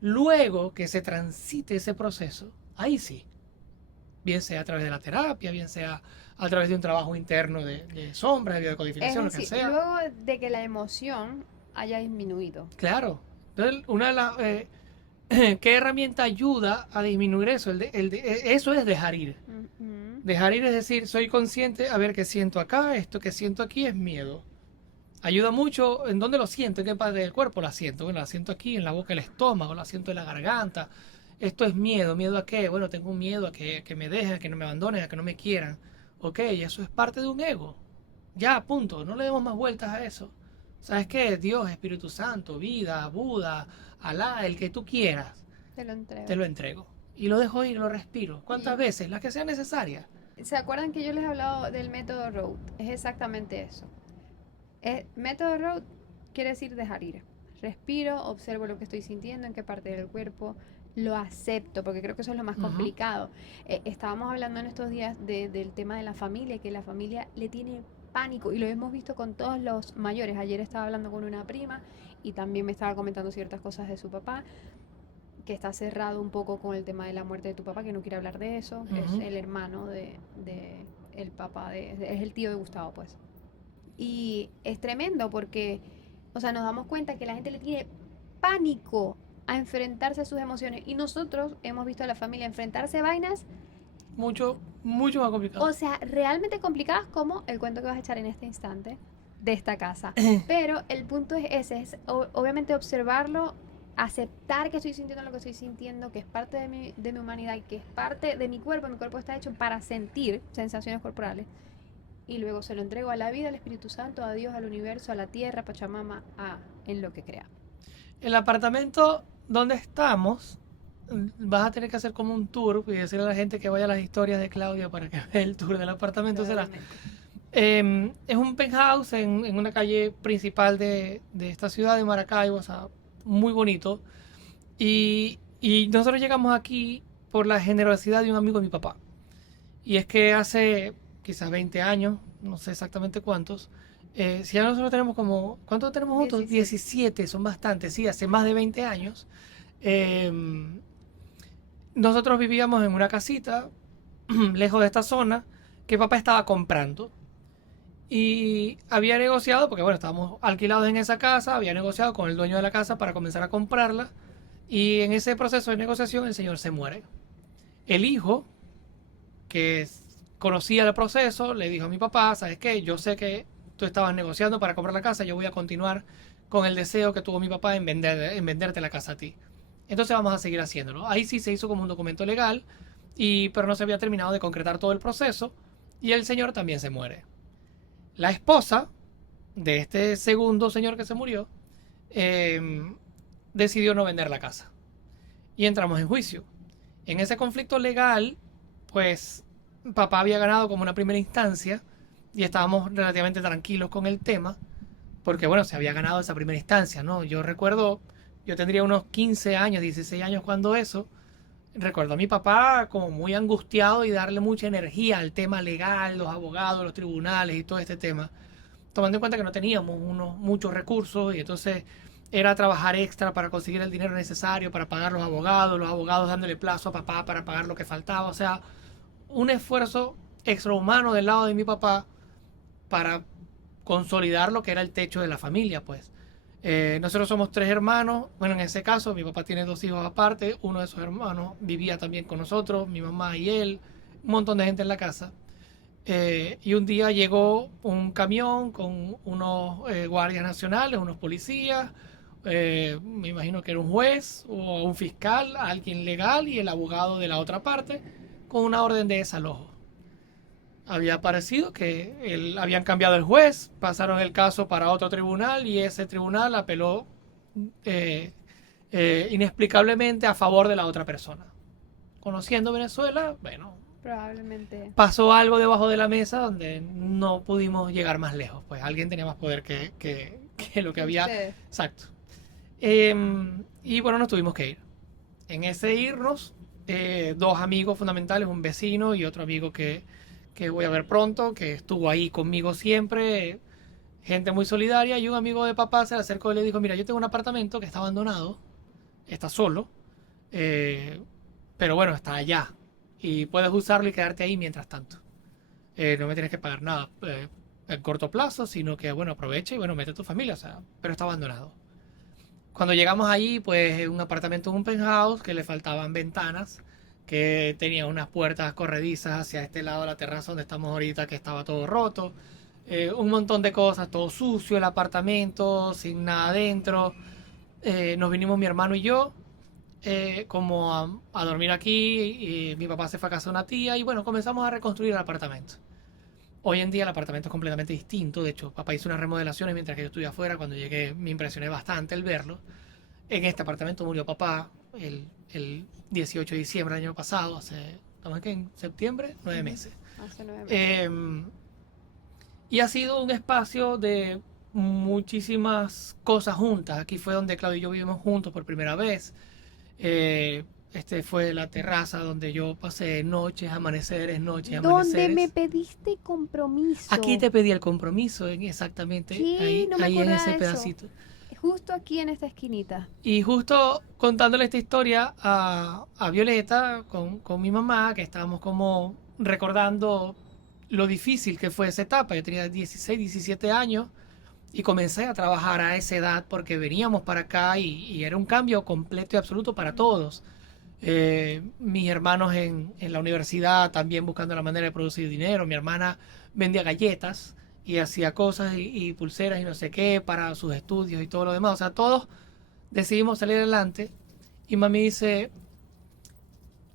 Luego que se transite ese proceso, ahí sí, bien sea a través de la terapia, bien sea a través de un trabajo interno de sombras, de biodecodificación, lo que sea. Luego de que la emoción haya disminuido. Claro. Entonces, una de las... ¿qué herramienta ayuda a disminuir eso? Eso es dejar ir. Dejar ir es decir, soy consciente, a ver qué siento acá, esto que siento aquí es miedo. Ayuda mucho, ¿en dónde lo siento? ¿En qué parte del cuerpo la siento? Bueno, la siento aquí, en la boca, el estómago, la siento en la garganta. Esto es miedo. ¿Miedo a qué? Bueno, tengo un miedo a que me dejen, a que no me abandonen, a que no me quieran. Ok, eso es parte de un ego. Ya, punto. No le demos más vueltas a eso. ¿Sabes qué? Dios, Espíritu Santo, vida, Buda, Alá, el que tú quieras, Te lo entrego. te lo entrego. Y lo dejo ir, lo respiro. ¿Cuántas Y- veces? Las que sean necesarias. ¿Se acuerdan que yo les he hablado del método Road? Es exactamente eso. Método Road quiere decir dejar ir. Respiro, observo lo que estoy sintiendo, en qué parte del cuerpo, lo acepto, porque creo que eso es lo más Ujú. complicado. Estábamos hablando en estos días del tema de la familia, que la familia le tiene pánico y lo hemos visto con todos los mayores. Ayer estaba hablando con una prima y también me estaba comentando ciertas cosas de su papá, que está cerrado un poco con el tema de la muerte de tu papá, que no quiere hablar de eso. Es Ujú. el hermano de el papá, es el tío de Gustavo, pues. Y es tremendo porque, o sea, nos damos cuenta que la gente le tiene pánico a enfrentarse a sus emociones. Y nosotros hemos visto a la familia enfrentarse a vainas mucho, mucho más complicado. O sea, realmente complicadas como el cuento que vas a echar en este instante de esta casa. Pero el punto es ese, es obviamente observarlo, aceptar que estoy sintiendo lo que estoy sintiendo, que es parte de mi humanidad y que es parte de mi cuerpo. Mi cuerpo está hecho para sentir sensaciones corporales. Y luego se lo entrego a la vida, al Espíritu Santo, a Dios, al universo, a la tierra, a Pachamama, en lo que crea. El apartamento donde estamos, vas a tener que hacer como un tour y decirle a la gente que vaya a las historias de Claudia para que vea el tour del apartamento. Será. Es un penthouse en una calle principal de esta ciudad de Maracaibo, o sea, muy bonito. Y nosotros llegamos aquí por la generosidad de un amigo de mi papá. Y es que hace quizás 20 años, no sé exactamente cuántos, si ya nosotros tenemos como, ¿cuántos tenemos juntos? 17, son bastantes, sí, hace más de 20 años. eh, Nosotros vivíamos en una casita lejos de esta zona que papá estaba comprando. Y había negociado, porque bueno, estábamos alquilados en esa casa, había negociado con el dueño de la casa para comenzar a comprarla. Y en ese proceso de negociación el señor se muere. El hijo, que conocía el proceso, le dijo a mi papá, ¿sabes qué? Yo sé que tú estabas negociando para comprar la casa, yo voy a continuar con el deseo que tuvo mi papá en venderte la casa a ti. Entonces vamos a seguir haciéndolo. Ahí sí se hizo como un documento legal, pero no se había terminado de concretar todo el proceso y el señor también se muere. La esposa de este segundo señor que se murió decidió no vender la casa y entramos en juicio. En ese conflicto legal, pues papá había ganado como una primera instancia y estábamos relativamente tranquilos con el tema porque bueno, se había ganado esa primera instancia, ¿no? Yo recuerdo, yo tendría unos 15 años, 16 años cuando eso, recuerdo a mi papá como muy angustiado y darle mucha energía al tema legal, los abogados, los tribunales y todo este tema, tomando en cuenta que no teníamos muchos recursos y entonces era trabajar extra para conseguir el dinero necesario para pagar los abogados dándole plazo a papá para pagar lo que faltaba, o sea, un esfuerzo extrahumano del lado de mi papá para consolidar lo que era el techo de la familia, pues. Nosotros somos tres hermanos, bueno, en ese caso mi papá tiene dos hijos aparte, uno de esos hermanos vivía también con nosotros, mi mamá y él, un montón de gente en la casa. Y un día llegó un camión con unos guardias nacionales, unos policías, me imagino que era un juez o un fiscal, alguien legal y el abogado de la otra parte, con una orden de desalojo. Había aparecido que habían cambiado el juez, pasaron el caso para otro tribunal y ese tribunal apeló eh, inexplicablemente a favor de la otra persona. Conociendo Venezuela, bueno, Probablemente. pasó algo debajo de la mesa donde no pudimos llegar más lejos. Pues alguien tenía más poder que lo que había. Ustedes. Exacto. Y bueno, nos tuvimos que ir. En ese irnos, dos amigos fundamentales, un vecino y otro amigo que voy a ver pronto, que estuvo ahí conmigo siempre, gente muy solidaria, y un amigo de papá se le acercó y le dijo, mira, yo tengo un apartamento que está abandonado, está solo, eh, pero bueno, está allá, y puedes usarlo y quedarte ahí mientras tanto. No me tienes que pagar nada en corto plazo, sino que, bueno, aprovecha y, bueno, mete a tu familia, o sea, pero está abandonado. Cuando llegamos allí, pues un apartamento en un penthouse que le faltaban ventanas, que tenía unas puertas corredizas hacia este lado de la terraza donde estamos ahorita, que estaba todo roto, un montón de cosas, todo sucio el apartamento, sin nada adentro. Nos vinimos mi hermano y yo como a dormir aquí, y mi papá se fue a casa de una tía y bueno, comenzamos a reconstruir el apartamento. Hoy en día el apartamento es completamente distinto. De hecho, papá hizo unas remodelaciones mientras que yo estuve afuera. Cuando llegué me impresioné bastante el verlo. En este apartamento murió papá el 18 de diciembre del año pasado. ¿Estamos aquí en septiembre? 9 meses. Hace 9 meses. Y ha sido un espacio de muchísimas cosas juntas. Aquí fue donde Claudio y yo vivimos juntos por primera vez. Este fue la terraza donde yo pasé noches, amaneceres, noches, ¿Dónde me amaneceres. pediste compromiso? Aquí te pedí el compromiso, exactamente, ¿Qué? ahí, No me ahí en acordaba ese de eso. pedacito. Justo aquí en esta esquinita. Y justo contándole esta historia a Violeta con mi mamá, que estábamos como recordando lo difícil que fue esa etapa. Yo tenía 16, 17 años y comencé a trabajar a esa edad porque veníamos para acá y era un cambio completo y absoluto para todos. Mis hermanos en la universidad también buscando la manera de producir dinero. Mi hermana vendía galletas y hacía cosas y pulseras y no sé qué para sus estudios y todo lo demás. O sea, todos decidimos salir adelante. Y mami dice,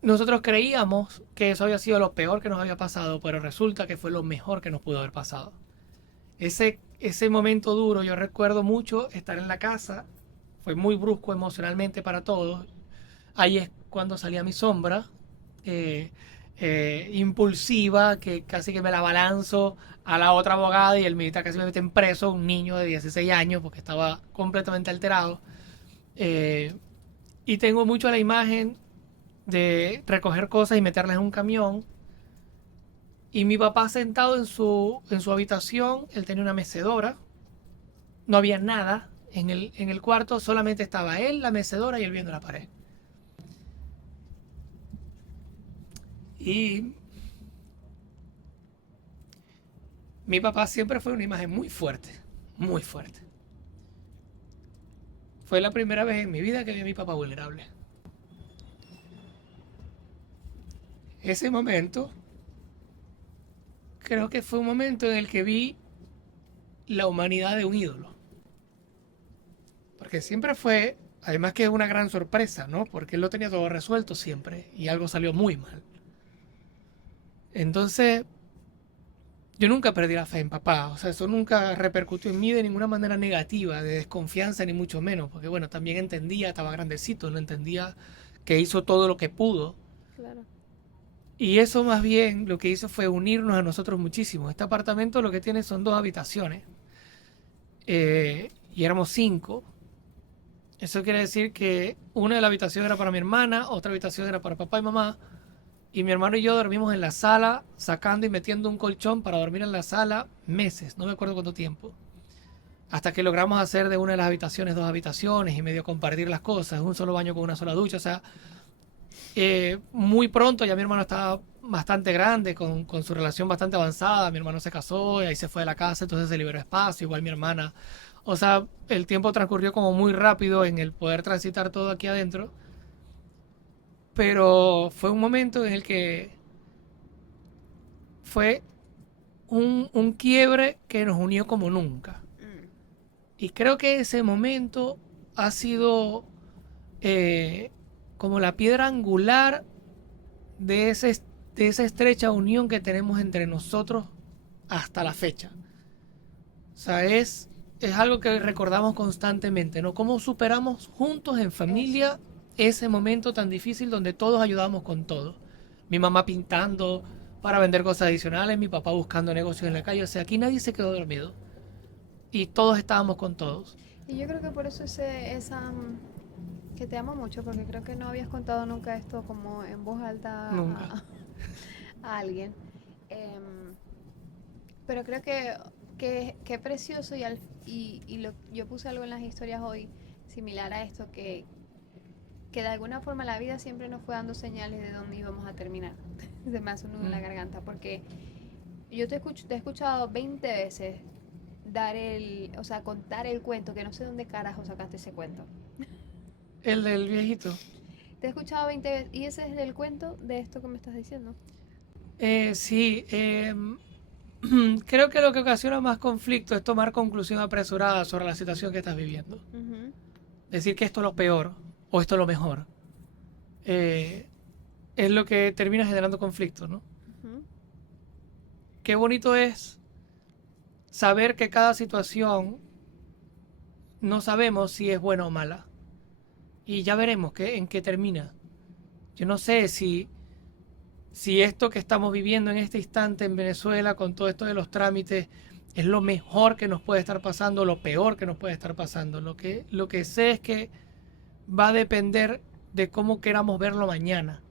nosotros creíamos que eso había sido lo peor que nos había pasado, pero resulta que fue lo mejor que nos pudo haber pasado. Ese momento duro, yo recuerdo mucho estar en la casa, fue muy brusco emocionalmente para todos. Ahí es cuando salía mi sombra, eh, impulsiva, que casi que me la balanzo a la otra abogada y el militar casi me mete en preso, un niño de 16 años, porque estaba completamente alterado. Eh, y tengo mucho la imagen de recoger cosas y meterlas en un camión. Y mi papá sentado en su habitación, él tenía una mecedora, no había nada en el cuarto, solamente estaba él, la mecedora y él viendo la pared. Y mi papá siempre fue una imagen muy fuerte, muy fuerte. Fue la primera vez en mi vida que vi a mi papá vulnerable. Ese momento, creo que fue un momento en el que vi la humanidad de un ídolo. Porque siempre fue, además que es una gran sorpresa, ¿no? Porque él lo tenía todo resuelto siempre y algo salió muy mal. Entonces, yo nunca perdí la fe en papá. O sea, eso nunca repercutió en mí de ninguna manera negativa, de desconfianza, ni mucho menos. Porque bueno, también entendía, estaba grandecito, no entendía que hizo todo lo que pudo. Claro. Y eso más bien lo que hizo fue unirnos a nosotros muchísimo. Este apartamento lo que tiene son 2 habitaciones. Y éramos 5. Eso quiere decir que una de las habitaciones era para mi hermana, otra habitación era para papá y mamá. Y mi hermano y yo dormimos en la sala, sacando y metiendo un colchón para dormir en la sala meses, no me acuerdo cuánto tiempo. Hasta que logramos hacer de una de las habitaciones 2 habitaciones y medio compartir las cosas, un solo baño con una sola ducha. O sea, muy pronto ya mi hermano estaba bastante grande, con su relación bastante avanzada. Mi hermano se casó y ahí se fue de la casa, entonces se liberó espacio, igual mi hermana. O sea, el tiempo transcurrió como muy rápido en el poder transitar todo aquí adentro. Pero fue un momento en el que fue un quiebre que nos unió como nunca. Mm. Y creo que ese momento ha sido eh, como la piedra angular de, de esa estrecha unión que tenemos entre nosotros hasta la fecha. O sea, es algo que recordamos constantemente, ¿no? Cómo superamos juntos en familia ese momento tan difícil donde todos ayudamos con todo. Mi mamá pintando para vender cosas adicionales, mi papá buscando negocios en la calle. O sea, aquí nadie se quedó dormido. Y todos estábamos con todos. Y yo creo que por eso que te amo mucho, porque creo que no habías contado nunca esto como en voz alta Nunca. a alguien. Em, pero creo que precioso yo puse algo en las historias hoy similar a esto, que de alguna forma la vida siempre nos fue dando señales de dónde íbamos a terminar. Se me hace un nudo en la garganta, porque te he escuchado 20 veces o sea, contar el cuento, que no sé dónde carajo sacaste ese cuento. El del viejito. Te he escuchado 20 veces, y ese es el cuento de esto que me estás diciendo. Sí, creo que lo que ocasiona más conflicto es tomar conclusión apresurada sobre la situación que estás viviendo. Ujú. Decir que esto es lo peor o esto es lo mejor. Eh, es lo que termina generando conflicto, ¿no? Ujú. Qué bonito es saber que cada situación no sabemos si es buena o mala. Y ya veremos en qué termina. Yo no sé si esto que estamos viviendo en este instante en Venezuela con todo esto de los trámites es lo mejor que nos puede estar pasando o lo peor que nos puede estar pasando. Lo que sé es que va a depender de cómo queramos verlo mañana.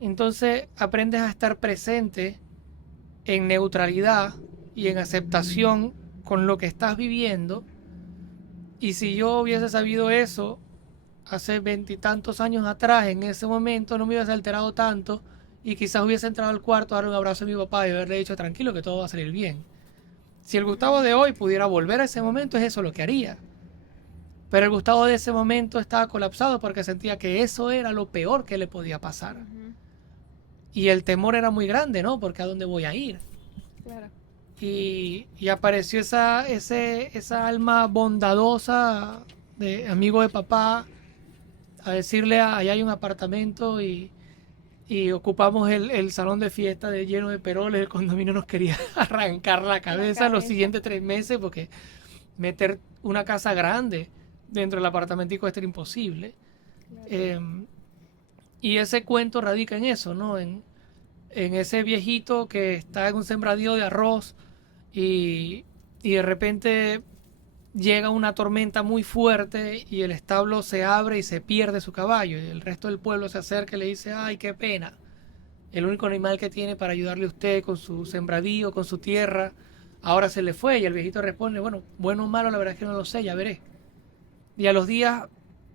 Entonces aprendes a estar presente en neutralidad y en aceptación con lo que estás viviendo. Y si yo hubiese sabido eso hace 20 y tantos años atrás, en ese momento no me hubiese alterado tanto y quizás hubiese entrado al cuarto a dar un abrazo a mi papá y haberle dicho tranquilo que todo va a salir bien. Si el Gustavo de hoy pudiera volver a ese momento, es eso lo que haría. Pero el Gustavo de ese momento estaba colapsado porque sentía que eso era lo peor que le podía pasar. Ujú. Y el temor era muy grande, ¿no? Porque ¿a dónde voy a ir? Claro. Y apareció esa alma bondadosa de amigo de papá a decirle, allá hay un apartamento y ocupamos el salón de fiesta lleno de peroles. El condominio nos quería arrancar la La cabeza los cabeza. siguientes 3 meses porque meter una casa grande dentro del apartamentico este era imposible. Claro. Eh, y ese cuento radica en eso, ¿no? En ese viejito que está en un sembradío de arroz y de repente llega una tormenta muy fuerte y el establo se abre y se pierde su caballo. Y el resto del pueblo se acerca y le dice, ay, qué pena. El único animal que tiene para ayudarle a usted con su sembradío, con su tierra, ahora se le fue. Y el viejito responde, bueno o malo, la verdad es que no lo sé, ya veré. Y a los días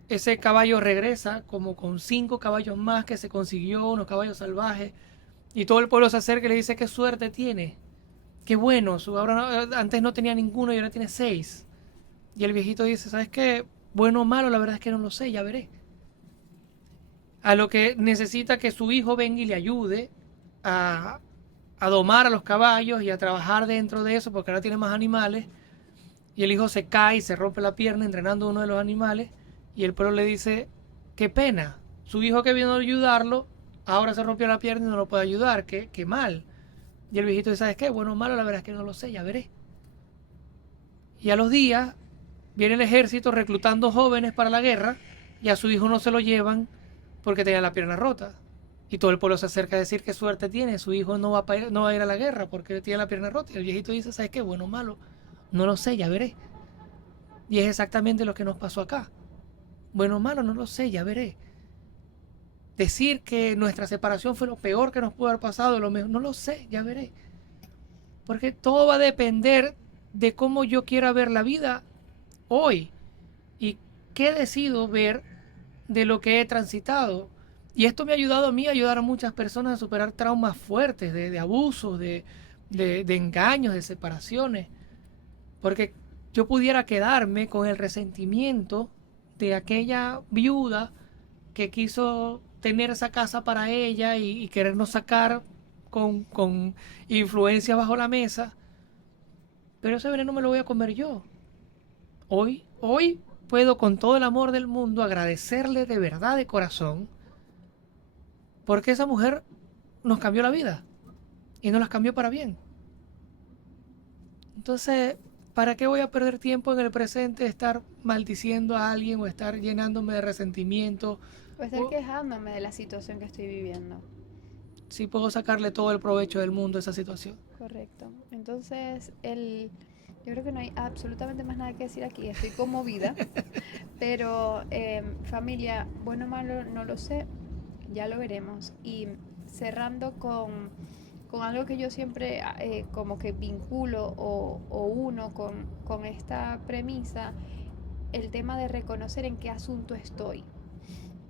ese caballo regresa como con 5 caballos más que se consiguió, unos caballos salvajes. Y todo el pueblo se acerca y le dice, qué suerte tiene. Qué bueno, antes no tenía ninguno y ahora tiene 6. Y el viejito dice, ¿sabes qué? Bueno o malo, la verdad es que no lo sé, ya veré. A lo que necesita que su hijo venga y le ayude a, a domar a los caballos y a trabajar dentro de eso, porque ahora tiene más animales. Y el hijo se cae y se rompe la pierna entrenando a uno de los animales. Y el pueblo le dice, qué pena, su hijo que vino a ayudarlo, ahora se rompió la pierna y no lo puede ayudar, qué mal. Y el viejito dice, ¿sabes qué? Bueno o malo, la verdad es que no lo sé, ya veré. Y a los días viene el ejército reclutando jóvenes para la guerra y a su hijo no se lo llevan porque tenía la pierna rota. Y todo el pueblo se acerca a decir qué suerte tiene, su hijo no va a ir a la guerra porque tiene la pierna rota. Y el viejito dice, ¿sabes qué? Bueno o malo, no lo sé, ya veré. Y es exactamente lo que nos pasó acá. Bueno o malo, no lo sé, ya veré. Decir que nuestra separación fue lo peor que nos pudo haber pasado, lo mejor, no lo sé, ya veré. Porque todo va a depender de cómo yo quiera ver la vida hoy y qué decido ver de lo que he transitado. Y esto me ha ayudado a mí a ayudar a muchas personas a superar traumas fuertes de abusos, de engaños, de separaciones. Porque yo pudiera quedarme con el resentimiento de aquella viuda que quiso tener esa casa para ella y querernos sacar con influencia bajo la mesa. Pero ese veneno me lo voy a comer yo. Hoy puedo con todo el amor del mundo agradecerle de verdad de corazón porque esa mujer nos cambió la vida y nos las cambió para bien. Entonces, ¿para qué voy a perder tiempo en el presente estar maldiciendo a alguien o estar llenándome de resentimiento? O estar O, quejándome de la situación que estoy viviendo. si puedo sacarle todo el provecho del mundo a esa situación. Correcto. Entonces, yo creo que no hay absolutamente más nada que decir aquí. Estoy conmovida. Pero familia, bueno o malo, no lo sé. Ya lo veremos. Y cerrando con algo que yo siempre como que vinculo o uno con esta premisa, el tema de reconocer en qué asunto estoy.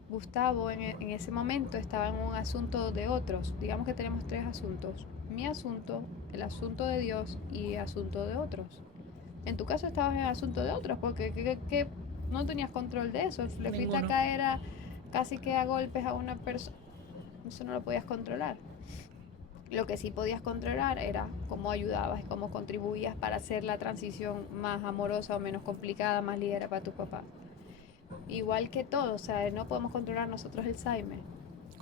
Gustavo en ese momento estaba en un asunto de otros. Digamos que tenemos 3 asuntos. Mi asunto, el asunto de Dios y asunto de otros. En tu caso estabas en el asunto de otros porque que no tenías control de eso. Le fuiste a Ninguno. caer casi que a golpes a una persona. Eso no lo podías controlar. Lo que sí podías controlar era cómo ayudabas y cómo contribuías para hacer la transición más amorosa o menos complicada, más ligera para tu papá. Igual que todo, o sea, no podemos controlar nosotros el Alzheimer.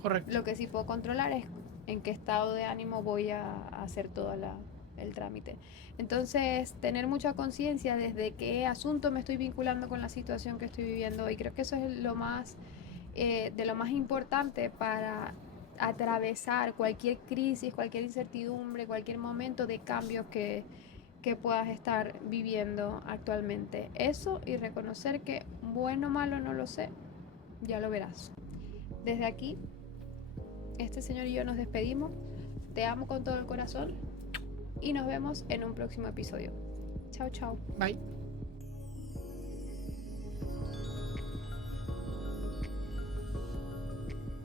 Correcto. Lo que sí puedo controlar es en qué estado de ánimo voy a hacer todo el trámite. Entonces, tener mucha conciencia desde qué asunto me estoy vinculando con la situación que estoy viviendo. Y creo que eso es lo más, de lo más importante para atravesar cualquier crisis, cualquier incertidumbre, cualquier momento de cambios que puedas estar viviendo actualmente. Eso y reconocer que bueno o malo no lo sé, ya lo verás. Desde aquí, este señor y yo nos despedimos. Te amo con todo el corazón y nos vemos en un próximo episodio. Chao, chao. Bye.